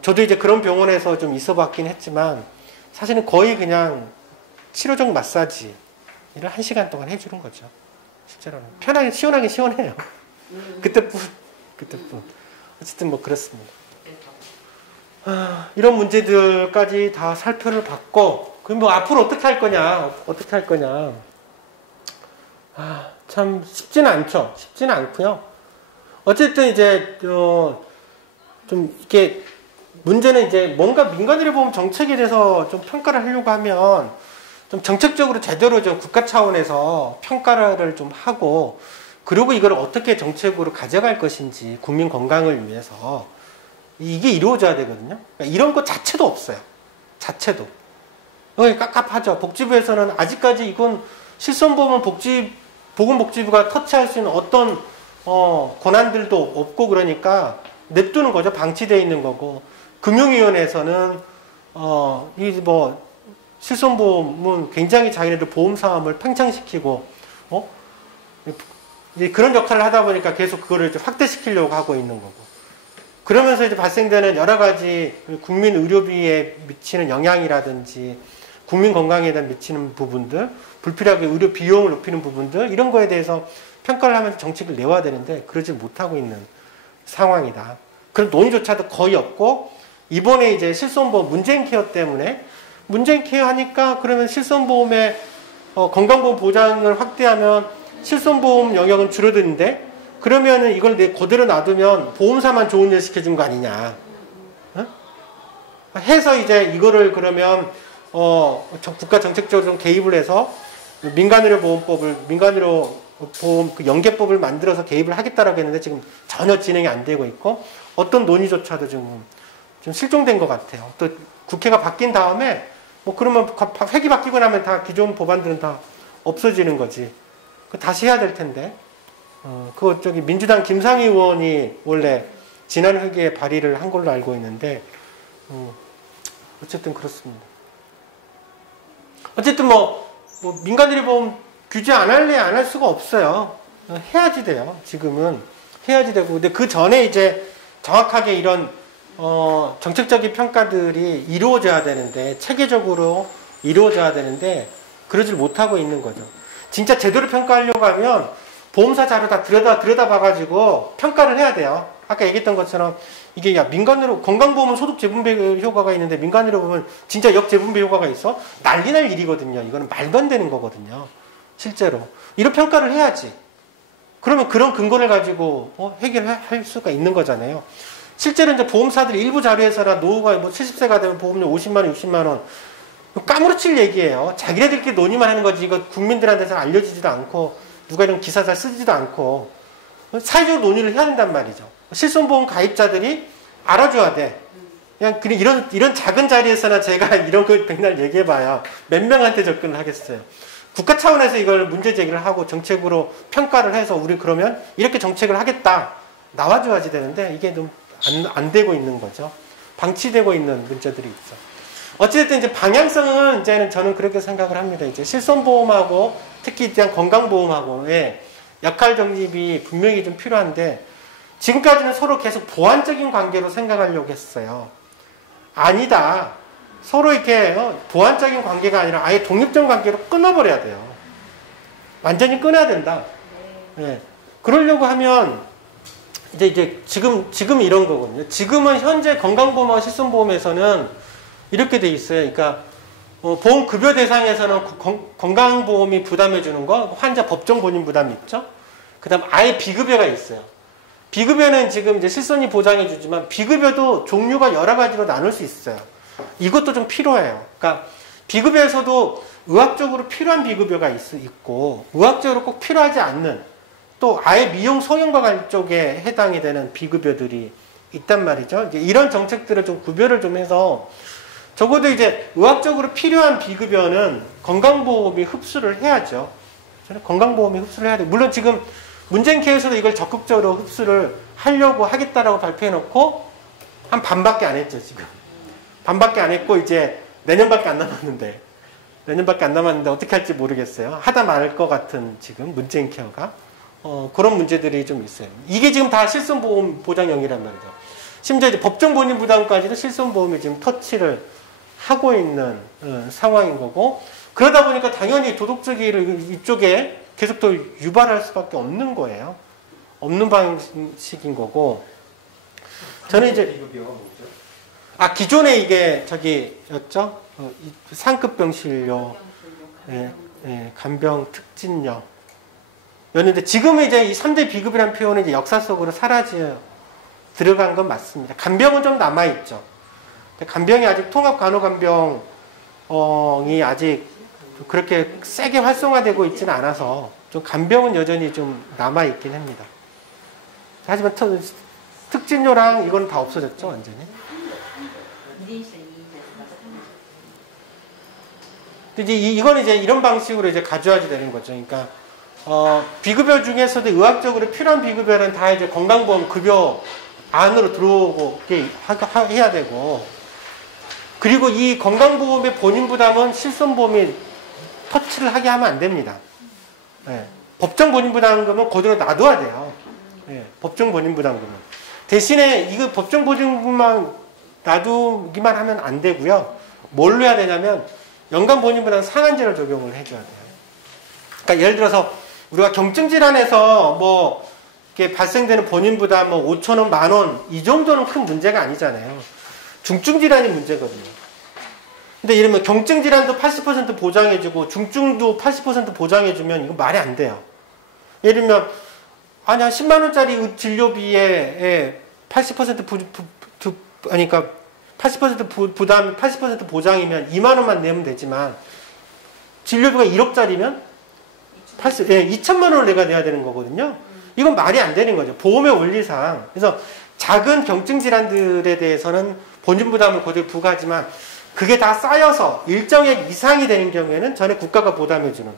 저도 이제 그런 병원에서 좀 있어봤긴 했지만 사실은 거의 그냥 치료적 마사지를 1시간 동안 해주는 거죠. 실제로는 편하게 시원하게 시원해요. 그때뿐. 어쨌든 뭐 그렇습니다. 이런 문제들까지 다 살펴를 받고 그럼 뭐 앞으로 어떻게 할 거냐? 참 쉽지는 않죠. 쉽지는 않고요. 어쨌든 이제 좀 이렇게 문제는 이제 뭔가 민간의료보험 정책에 대해서 좀 평가를 하려고 하면 좀 정책적으로 제대로 좀 국가 차원에서 평가를 좀 하고 그리고 이걸 어떻게 정책으로 가져갈 것인지 국민 건강을 위해서 이게 이루어져야 되거든요. 그러니까 이런 것 자체도 없어요. 자체도. 깝깝하죠. 복지부에서는 아직까지 이건 실손보험은 보건복지부가 터치할 수 있는 어떤 권한들도 없고 그러니까 냅두는 거죠. 방치되어 있는 거고. 금융위원회에서는 실손보험은 굉장히 자기네들 보험사업을 팽창시키고 이제 그런 역할을 하다 보니까 계속 그거를 이제 확대시키려고 하고 있는 거고. 그러면서 이제 발생되는 여러 가지 국민 의료비에 미치는 영향이라든지 국민 건강에 대한 미치는 부분들, 불필요하게 의료 비용을 높이는 부분들 이런 거에 대해서 평가를 하면서 정책을 내와야 되는데 그러지 못하고 있는 상황이다. 그런 논의조차도 거의 없고 이번에 이제 실손보험 문재인 케어 때문에 문재인 케어 하니까 그러면 실손보험의 건강보험 보장을 확대하면 실손보험 영역은 줄어드는데 그러면은 이걸 그대로 놔두면 보험사만 좋은 일 시켜준 거 아니냐. 해서 이제 이거를 그러면 국가 정책적으로 좀 개입을 해서 민간의료보험 그 연계법을 만들어서 개입을 하겠다라고 했는데 지금 전혀 진행이 안 되고 있고 어떤 논의조차도 좀 실종된 것 같아요. 또 국회가 바뀐 다음에 그러면 회기 바뀌고 나면 다 기존 법안들은 다 없어지는 거지. 다시 해야 될 텐데. 그거 민주당 김상희 의원이 원래 지난 회기에 발의를 한 걸로 알고 있는데 어쨌든 그렇습니다. 어쨌든 민간의료보험 규제 안 할래 안 할 수가 없어요. 해야지 돼요. 지금은 해야지 되고 근데 그 전에 이제 정확하게 이런 정책적인 평가들이 이루어져야 되는데 체계적으로 이루어져야 되는데 그러질 못하고 있는 거죠. 진짜 제대로 평가하려고 하면 보험사 자료 다 들여다봐가지고 평가를 해야 돼요. 아까 얘기했던 것처럼 이게 민간으로 건강보험은 소득 재분배 효과가 있는데 민간으로 보면 진짜 역재분배 효과가 있어? 난리 날 일이거든요. 이거는 말도 안 되는 거거든요. 실제로. 이런 평가를 해야지. 그러면 그런 근거를 가지고 해결할 수가 있는 거잖아요. 실제로 이제 보험사들이 일부 자료에서나 노후가 70세가 되면 보험료 50만 원, 60만 원 까무러칠 얘기예요. 자기네들끼리 논의만 하는 거지 이거 국민들한테서 알려지지도 않고 누가 이런 기사 잘 쓰지도 않고 사회적으로 논의를 해야 된단 말이죠. 실손보험 가입자들이 알아줘야 돼. 그냥 이런 작은 자리에서나 제가 이런 걸 맨날 얘기해봐야 몇 명한테 접근을 하겠어요. 국가 차원에서 이걸 문제 제기를 하고 정책으로 평가를 해서 우리 그러면 이렇게 정책을 하겠다 나와줘야지 되는데 이게 좀 안 되고 있는 거죠. 방치되고 있는 문제들이 있죠. 어찌됐든 이제 방향성은 이제는 저는 그렇게 생각을 합니다. 이제 실손보험하고 특히 대한 건강보험하고의 역할 정립이 분명히 좀 필요한데 지금까지는 서로 계속 보완적인 관계로 생각하려고 했어요. 아니다. 서로 이렇게 보완적인 관계가 아니라 아예 독립적 관계로 끊어버려야 돼요. 완전히 끊어야 된다. 네. 그러려고 하면 이제 지금 이런 거거든요. 지금은 현재 건강보험과 실손보험에서는 이렇게 돼 있어요. 그러니까 보험급여 대상에서는 건강보험이 부담해 주는 거, 환자 법정 본인 부담이 있죠. 그다음 아예 비급여가 있어요. 비급여는 지금 이제 실손이 보장해 주지만 비급여도 종류가 여러 가지로 나눌 수 있어요. 이것도 좀 필요해요. 그러니까 비급여에서도 의학적으로 필요한 비급여가 있고 의학적으로 꼭 필요하지 않는 또 아예 미용 성형과 쪽에 해당이 되는 비급여들이 있단 말이죠. 이제 이런 정책들을 좀 구별을 좀 해서 적어도 이제 의학적으로 필요한 비급여는 건강보험이 흡수를 해야죠. 건강보험이 흡수를 해야 돼요. 물론 지금 문재인 케어에서도 이걸 적극적으로 흡수를 하려고 하겠다라고 발표해놓고 한 반밖에 안 했죠, 지금. 반밖에 안 했고 이제 내년밖에 안 남았는데 어떻게 할지 모르겠어요. 하다 말 것 같은 지금 문재인 케어가. 그런 문제들이 좀 있어요. 이게 지금 다 실손보험 보장형이란 말이죠. 심지어 이제 법정 본인 부담까지도 실손보험이 지금 터치를 하고 있는 상황인 거고, 그러다 보니까 당연히 도덕적이를 이쪽에 계속 더 유발할 수밖에 없는 거예요. 없는 방식인 거고. 저는 이제 기존에 이게 저기였죠. 상급병실료, 간병 특진료. 였는데 지금은 이제 이 3대 비급이라는 표현은 이제 역사 속으로 사라져 들어간 건 맞습니다. 간병은 좀 남아있죠. 간병이 아직 통합간호간병이 아직 그렇게 세게 활성화되고 있지는 않아서 좀 간병은 여전히 좀 남아있긴 합니다. 하지만 특진료랑 이건 다 없어졌죠, 완전히. 근데 이건 이제 이런 방식으로 이제 가져야지 되는 거죠. 그러니까 비급여 중에서도 의학적으로 필요한 비급여는 다 이제 건강보험 급여 안으로 들어오고 해야 되고, 그리고 이 건강보험의 본인 부담은 실손보험이 터치를 하게 하면 안 됩니다. 네. 법정 본인 부담금은 그대로 놔둬야 돼요. 네. 법정 본인 부담금은. 대신에 이거 법정 본인금만 놔두기만 하면 안 되고요. 뭘로 해야 되냐면 연간 본인 부담 상한제를 적용을 해줘야 돼요. 그러니까 예를 들어서 우리가 경증 질환에서 뭐 이렇게 발생되는 본인 부담 뭐 5,000원, 10,000원 이 정도는 큰 문제가 아니잖아요. 중증 질환이 문제거든요. 근데 이러면 경증 질환도 80% 보장해주고 중증도 80% 보장해주면 이거 말이 안 돼요. 예를 들면 아니 한 10만 원짜리 진료비에 80% 그러니까 80% 부담 80% 보장이면 2만 원만 내면 되지만 진료비가 1억짜리면 2천만 원을 내가 내야 되는 거거든요. 이건 말이 안 되는 거죠. 보험의 원리상. 그래서 작은 경증 질환들에 대해서는 본인 부담을 그대로 부과하지만 그게 다 쌓여서 일정액 이상이 되는 경우에는 전에 국가가 부담해주는.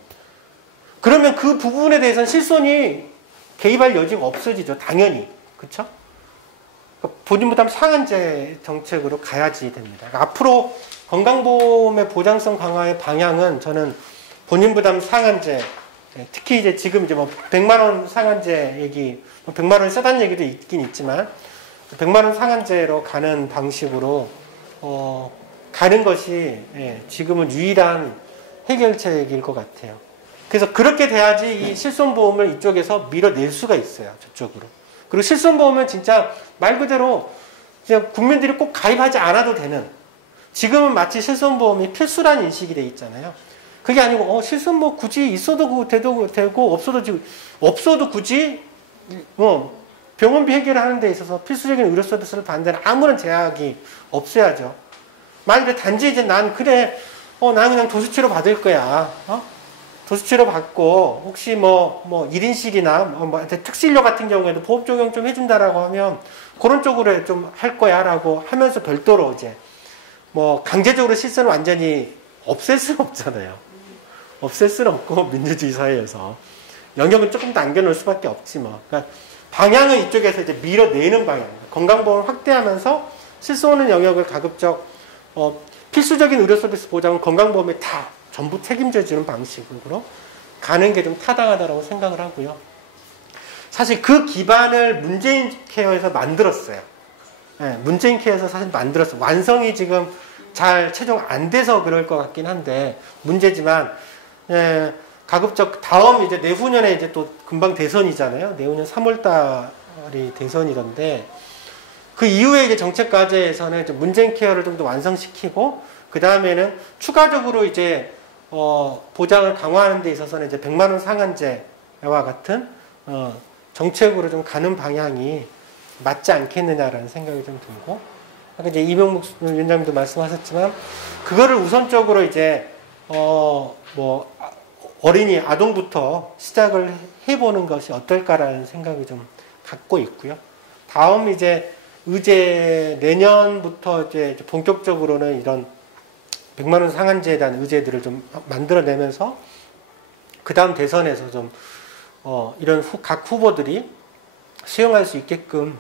그러면 그 부분에 대해서는 실손이 개입할 여지가 없어지죠. 당연히. 그렇죠? 본인 부담 상한제 정책으로 가야지 됩니다. 그러니까 앞으로 건강보험의 보장성 강화의 방향은 저는 본인 부담 상한제, 특히 이제 지금 이제 뭐 100만 원 상한제 얘기, 100만 원 세다는 얘기도 있긴 있지만 100만 원 상한제로 가는 방식으로 가는 것이 지금은 유일한 해결책일 것 같아요. 그래서 그렇게 돼야지 이 실손보험을 이쪽에서 밀어낼 수가 있어요. 저쪽으로. 그리고 실손보험은 진짜 말 그대로 그냥 국민들이 꼭 가입하지 않아도 되는, 지금은 마치 실손보험이 필수라는 인식이 돼 있잖아요. 그게 아니고 실손보험 굳이 있어도 되고 없어도 굳이 뭐 병원비 해결하는 데 있어서 필수적인 의료 서비스를 받는 데는 아무런 제약이 없어야죠. 만약에 단지 이제 난 그냥 도수치료 받을 거야. 도수치료 받고 혹시 뭐 1인실이나 뭐 특실료 같은 경우에도 보험 적용 좀 해준다라고 하면 그런 쪽으로 좀 할 거야라고 하면서 별도로 이제 뭐 강제적으로 실손을 완전히 없앨 수는 없잖아요. 없앨 수는 없고 민주주의 사회에서 영역은 조금 더 남겨놓을 수밖에 없지 뭐. 그러니까 방향은 이쪽에서 이제 밀어내는 방향. 건강보험을 확대하면서 실손하는 영역을 가급적 필수적인 의료 서비스 보장은 건강보험에 다 전부 책임져주는 방식으로 가는 게 좀 타당하다고 생각을 하고요. 사실 그 기반을 문재인 케어에서 만들었어요. 네, 문재인 케어에서 사실 만들었어요. 완성이 지금 잘 최종 안 돼서 그럴 것 같긴 한데 문제지만 가급적 다음 이제 내후년에 이제 또 금방 대선이잖아요. 내후년 3월달이 대선이던데 그 이후에 이제 정책 과제에서는 문재인 케어를 좀 더 완성시키고 그 다음에는 추가적으로 이제 보장을 강화하는 데 있어서는 이제 100만 원 상한제와 같은 정책으로 좀 가는 방향이 맞지 않겠느냐라는 생각이 좀 들고 아까 이제 이명묵 위원장님도 말씀하셨지만 그거를 우선적으로 이제 뭐 어린이 아동부터 시작을 해보는 것이 어떨까라는 생각이 좀 갖고 있고요. 다음 이제 의제 내년부터 이제 본격적으로는 이런 100만 원 상한제에 대한 의제들을 좀 만들어내면서 그 다음 대선에서 좀 이런 각 후보들이 수용할 수 있게끔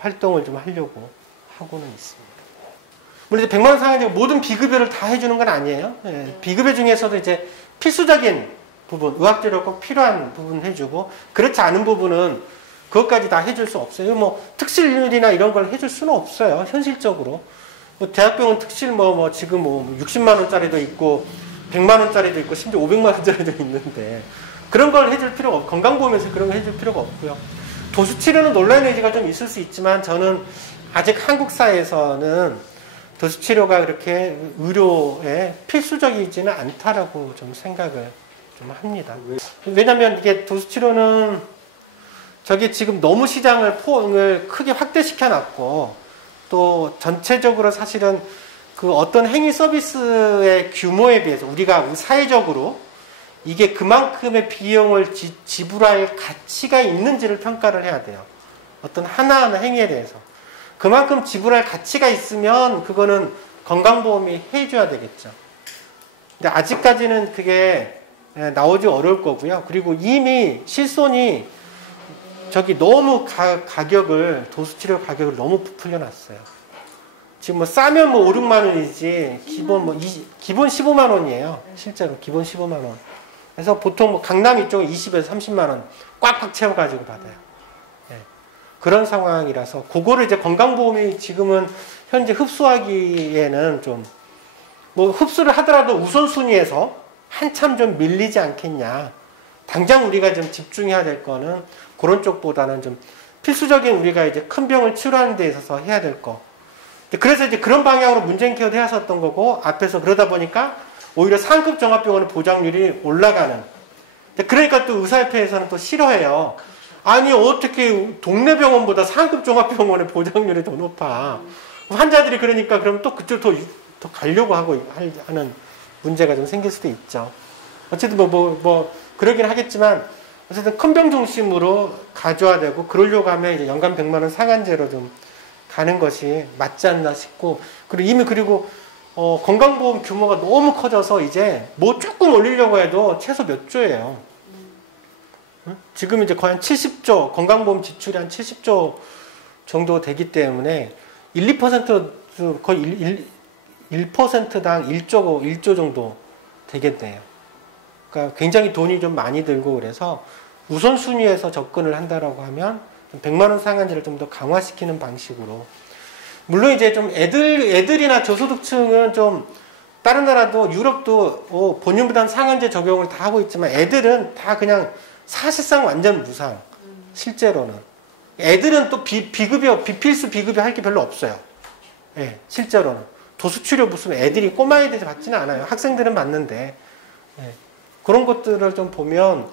활동을 좀 하려고 하고는 있습니다. 물론 이제 100만 원 상한제가 모든 비급여를 다 해주는 건 아니에요. 예, 비급여 중에서도 이제 필수적인 부분, 의학적으로 꼭 필요한 부분 해주고 그렇지 않은 부분은 그것까지 다 해줄 수 없어요. 뭐 특실이나 이런 걸 해줄 수는 없어요. 현실적으로. 뭐 대학병원 특실 지금 60만 원짜리도 있고 100만 원짜리도 있고 심지어 500만 원짜리도 있는데 그런 걸 해줄 필요가 없고 건강보험에서 그런 거 해줄 필요가 없고요. 도수치료는 논란의 여지가 좀 있을 수 있지만 저는 아직 한국 사회에서는 도수치료가 그렇게 의료에 필수적이지는 않다라고 좀 생각을 좀 합니다. 왜냐하면 이게 도수치료는 저게 지금 너무 시장을 포응을 크게 확대시켜 놨고 또 전체적으로 사실은 그 어떤 행위 서비스의 규모에 비해서 우리가 사회적으로 이게 그만큼의 비용을 지불할 가치가 있는지를 평가를 해야 돼요. 어떤 하나하나 행위에 대해서. 그만큼 지불할 가치가 있으면 그거는 건강보험이 해줘야 되겠죠. 근데 아직까지는 그게 나오기 어려울 거고요. 그리고 이미 실손이 저기 너무 가격을 도수치료 가격을 너무 부풀려 놨어요. 지금 뭐 싸면 5, 6만 원이지 기본 15만 원이에요. 실제로 기본 15만 원. 그래서 보통 강남 이쪽은 20에서 30만 원 꽉꽉 채워 가지고 받아요. 네. 그런 상황이라서 그거를 이제 건강보험이 지금은 현재 흡수하기에는 좀 흡수를 하더라도 우선순위에서 한참 좀 밀리지 않겠냐. 당장 우리가 좀 집중해야 될 거는 그런 쪽보다는 좀 필수적인 우리가 이제 큰 병을 치료하는 데 있어서 해야 될 거. 그래서 이제 그런 방향으로 문재인 케어도 해왔었던 거고, 앞에서 그러다 보니까 오히려 상급 종합병원의 보장률이 올라가는. 그러니까 또 의사협회에서는 또 싫어해요. 아니, 어떻게 동네 병원보다 상급 종합병원의 보장률이 더 높아. 환자들이 그러니까 그럼 또 그쪽으로 더 가려고 하는 문제가 좀 생길 수도 있죠. 어쨌든 그러긴 하겠지만, 어쨌든 큰 병 중심으로 가져야 되고, 그러려고 하면 이제 연간 100만 원 상한제로 좀 가는 것이 맞지 않나 싶고, 그리고 건강보험 규모가 너무 커져서 이제 조금 올리려고 해도 최소 몇 조예요. 지금 이제 거의 한 70조, 건강보험 지출이 한 70조 정도 되기 때문에 1, 2% 거의 1%당 1조 정도 되겠네요. 그러니까 굉장히 돈이 좀 많이 들고 그래서 우선순위에서 접근을 한다라고 하면 100만 원 상한제를 좀 더 강화시키는 방식으로. 물론 이제 좀 애들이나 저소득층은 좀 다른 나라도 유럽도 본인부담 상한제 적용을 다 하고 있지만 애들은 다 그냥 사실상 완전 무상. 실제로는. 애들은 또 비필수 비급여 할 게 별로 없어요. 예, 실제로는. 도수치료 무슨 애들이 꼬마애들이 받지는 않아요. 학생들은 받는데. 예, 그런 것들을 좀 보면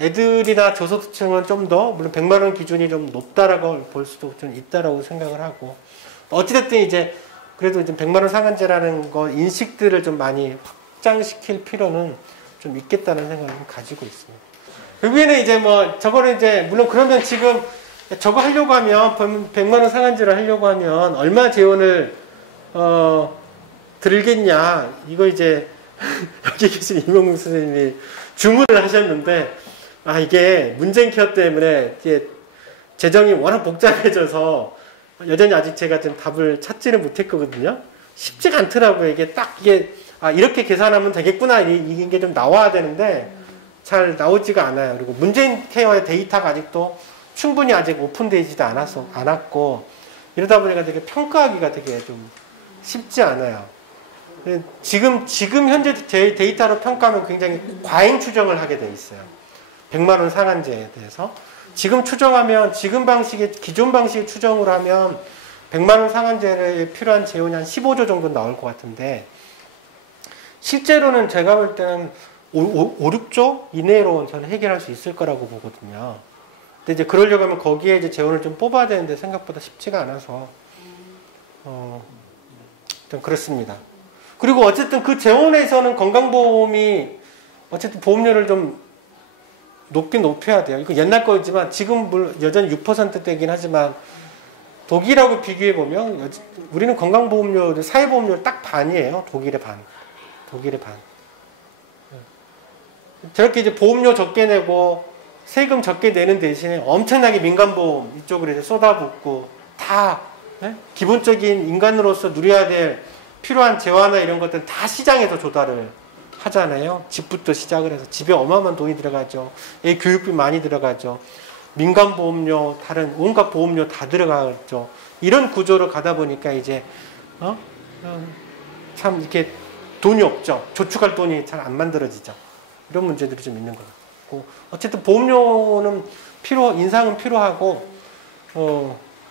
애들이나 저소득층은 좀 더 물론 100만 원 기준이 좀 높다라고 볼 수도 좀 있다라고 생각을 하고 어찌됐든 이제 그래도 이제 100만 원 상한제라는 거 인식들을 좀 많이 확장시킬 필요는 좀 있겠다는 생각을 좀 가지고 있습니다. 결국에는 이제 뭐 저거는 이제 물론 그러면 지금 저거 하려고 하면 100만 원 상한제를 하려고 하면 얼마 재원을 들겠냐 이거 이제 여기 계신 이명국 선생님이 주문을 하셨는데 이게 문재인 케어 때문에 이게 재정이 워낙 복잡해져서 여전히 아직 제가 좀 답을 찾지를 못했거든요. 쉽지가 않더라고요. 이게 딱 이게 이렇게 계산하면 되겠구나 이게 좀 나와야 되는데 잘 나오지가 않아요. 그리고 문재인 케어의 데이터가 아직도 충분히 아직 오픈되지도 않았고 이러다 보니까 되게 평가하기가 되게 좀 쉽지 않아요. 지금 현재 제 데이터로 평가하면 굉장히 과잉 추정을 하게 돼 있어요. 100만 원 상한제에 대해서. 지금 추정하면 기존 방식의 추정을 하면 100만 원 상한제에 필요한 재원이 한 15조 정도 나올 것 같은데 실제로는 제가 볼 때는 5, 6조 이내로 저는 해결할 수 있을 거라고 보거든요. 근데 이제 그러려고 하면 거기에 이제 재원을 좀 뽑아야 되는데 생각보다 쉽지가 않아서 좀 그렇습니다. 그리고 어쨌든 그 재원에서는 건강보험이 어쨌든 보험료를 좀 높여야 돼요. 이거 옛날 거지만 지금 여전히 6%대긴 하지만 독일하고 비교해보면 우리는 건강보험료, 사회보험료 딱 반이에요. 독일의 반. 저렇게 이제 보험료 적게 내고 세금 적게 내는 대신에 엄청나게 민간보험 이쪽으로 이제 쏟아붓고 다 기본적인 인간으로서 누려야 될 필요한 재화나 이런 것들은 다 시장에서 조달을 하잖아요. 집부터 시작을 해서 집에 어마어마한 돈이 들어가죠. 애 교육비 많이 들어가죠. 민간보험료, 다른 온갖 보험료 다 들어가죠. 이런 구조로 가다 보니까 이제 참 이렇게 돈이 없죠. 저축할 돈이 잘 안 만들어지죠. 이런 문제들이 좀 있는 것 같고 어쨌든 보험료는 인상은 필요하고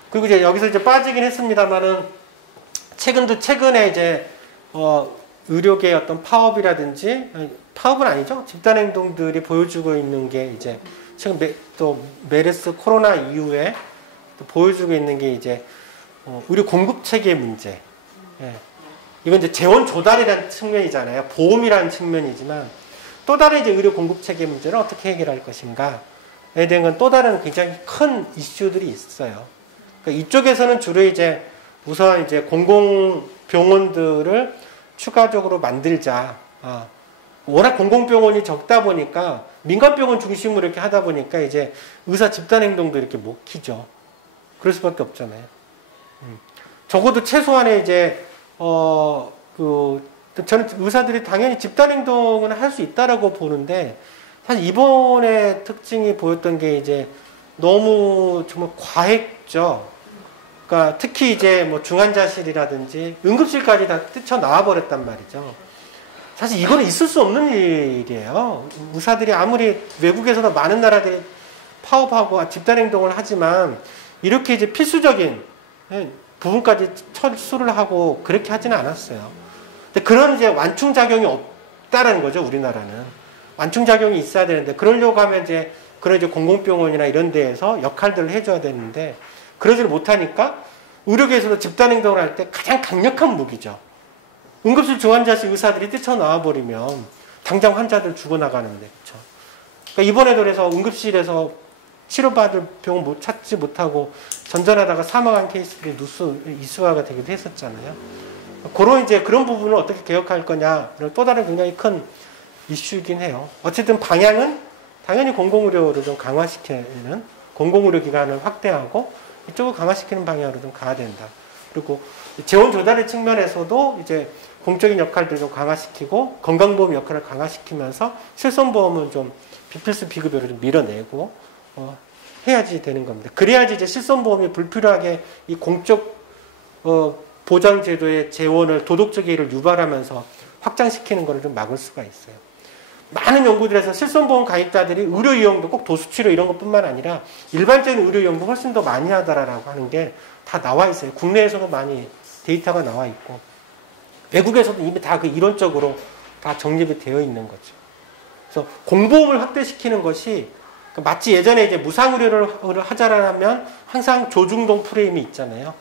그리고 이제 여기서 이제 빠지긴 했습니다만은 최근에 이제 의료계의 어떤 파업이라든지 파업은 아니죠. 집단행동들이 보여주고 있는 게 이제 지금 또 메르스 코로나 이후에 또 보여주고 있는 게 이제 의료 공급 체계 문제. 예. 이건 이제 재원 조달이라는 측면이잖아요. 보험이라는 측면이지만 또 다른 이제 의료 공급 체계 문제를 어떻게 해결할 것인가에 대한 건 또 다른 굉장히 큰 이슈들이 있어요. 그러니까 이쪽에서는 주로 이제 우선 이제 공공병원들을 추가적으로 만들자. 워낙 공공병원이 적다 보니까 민간병원 중심으로 이렇게 하다 보니까 이제 의사 집단행동도 이렇게 못 키죠. 그럴 수밖에 없잖아요. 적어도 최소한의 이제 저는 의사들이 당연히 집단행동은 할 수 있다라고 보는데 사실 이번에 특징이 보였던 게 이제 너무 정말 과했죠. 그러니까 특히 이제 뭐 중환자실이라든지 응급실까지 다 뛰쳐나와 버렸단 말이죠. 사실 이거는 있을 수 없는 일이에요. 의사들이 아무리 외국에서도 많은 나라들이 파업하고 집단행동을 하지만 이렇게 이제 필수적인 부분까지 철수를 하고 그렇게 하지는 않았어요. 근데 그런 이제 완충작용이 없다라는 거죠, 우리나라는. 완충작용이 있어야 되는데, 그러려고 하면 이제 그런 이제 공공병원이나 이런 데에서 역할들을 해줘야 되는데, 그러지를 못하니까 의료계에서도 집단행동을 할 때 가장 강력한 무기죠. 응급실 중환자실 의사들이 뛰쳐나와 버리면 당장 환자들 죽어나가는데, 그렇죠. 그러니까 이번에도 그래서 응급실에서 치료받을 병원 못 찾지 못하고 전전하다가 사망한 케이스들이 이슈화가 되기도 했었잖아요. 그런 부분을 어떻게 개혁할 거냐는 또 다른 굉장히 큰 이슈이긴 해요. 어쨌든 방향은 당연히 공공의료를 좀 강화시키는 공공의료기관을 확대하고 이쪽을 강화시키는 방향으로 좀 가야 된다. 그리고 재원 조달의 측면에서도 이제 공적인 역할들을 좀 강화시키고 건강보험 역할을 강화시키면서 실손보험은 좀 비필수 비급여를 좀 밀어내고 해야지 되는 겁니다. 그래야지 이제 실손보험이 불필요하게 이 공적 보장제도의 재원을 도덕적 이익을 유발하면서 확장시키는 것을 좀 막을 수가 있어요. 많은 연구들에서 실손보험 가입자들이 의료 이용도 꼭 도수치료 이런 것뿐만 아니라 일반적인 의료 이용도 훨씬 더 많이 하더라라고 하는 게 다 나와 있어요. 국내에서도 많이 데이터가 나와 있고 외국에서도 이미 다 그 이론적으로 다 정립이 되어 있는 거죠. 그래서 공보험을 확대시키는 것이 마치 예전에 이제 무상의료를 하자라면 항상 조중동 프레임이 있잖아요.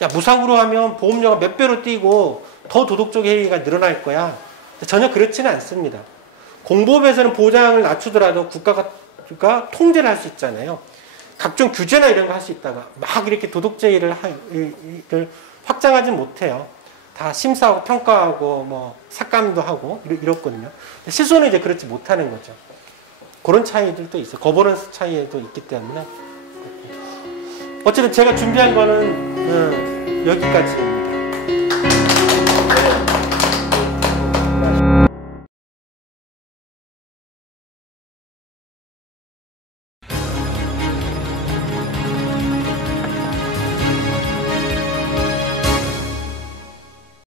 야, 무상으로 하면 보험료가 몇 배로 뛰고 더 도덕적 해이가 늘어날 거야. 전혀 그렇지는 않습니다. 공보험에서는 보장을 낮추더라도 국가가 통제를 할 수 있잖아요. 각종 규제나 이런 거 할 수 있다가 막 이렇게 도덕제의를 확장하진 못해요. 다 심사하고 평가하고 뭐 삭감도 하고 이렇거든요. 실손은 이제 그렇지 못하는 거죠. 그런 차이들도 있어요. 거버넌스 차이도 있기 때문에. 어쨌든 제가 준비한 거는 여기까지.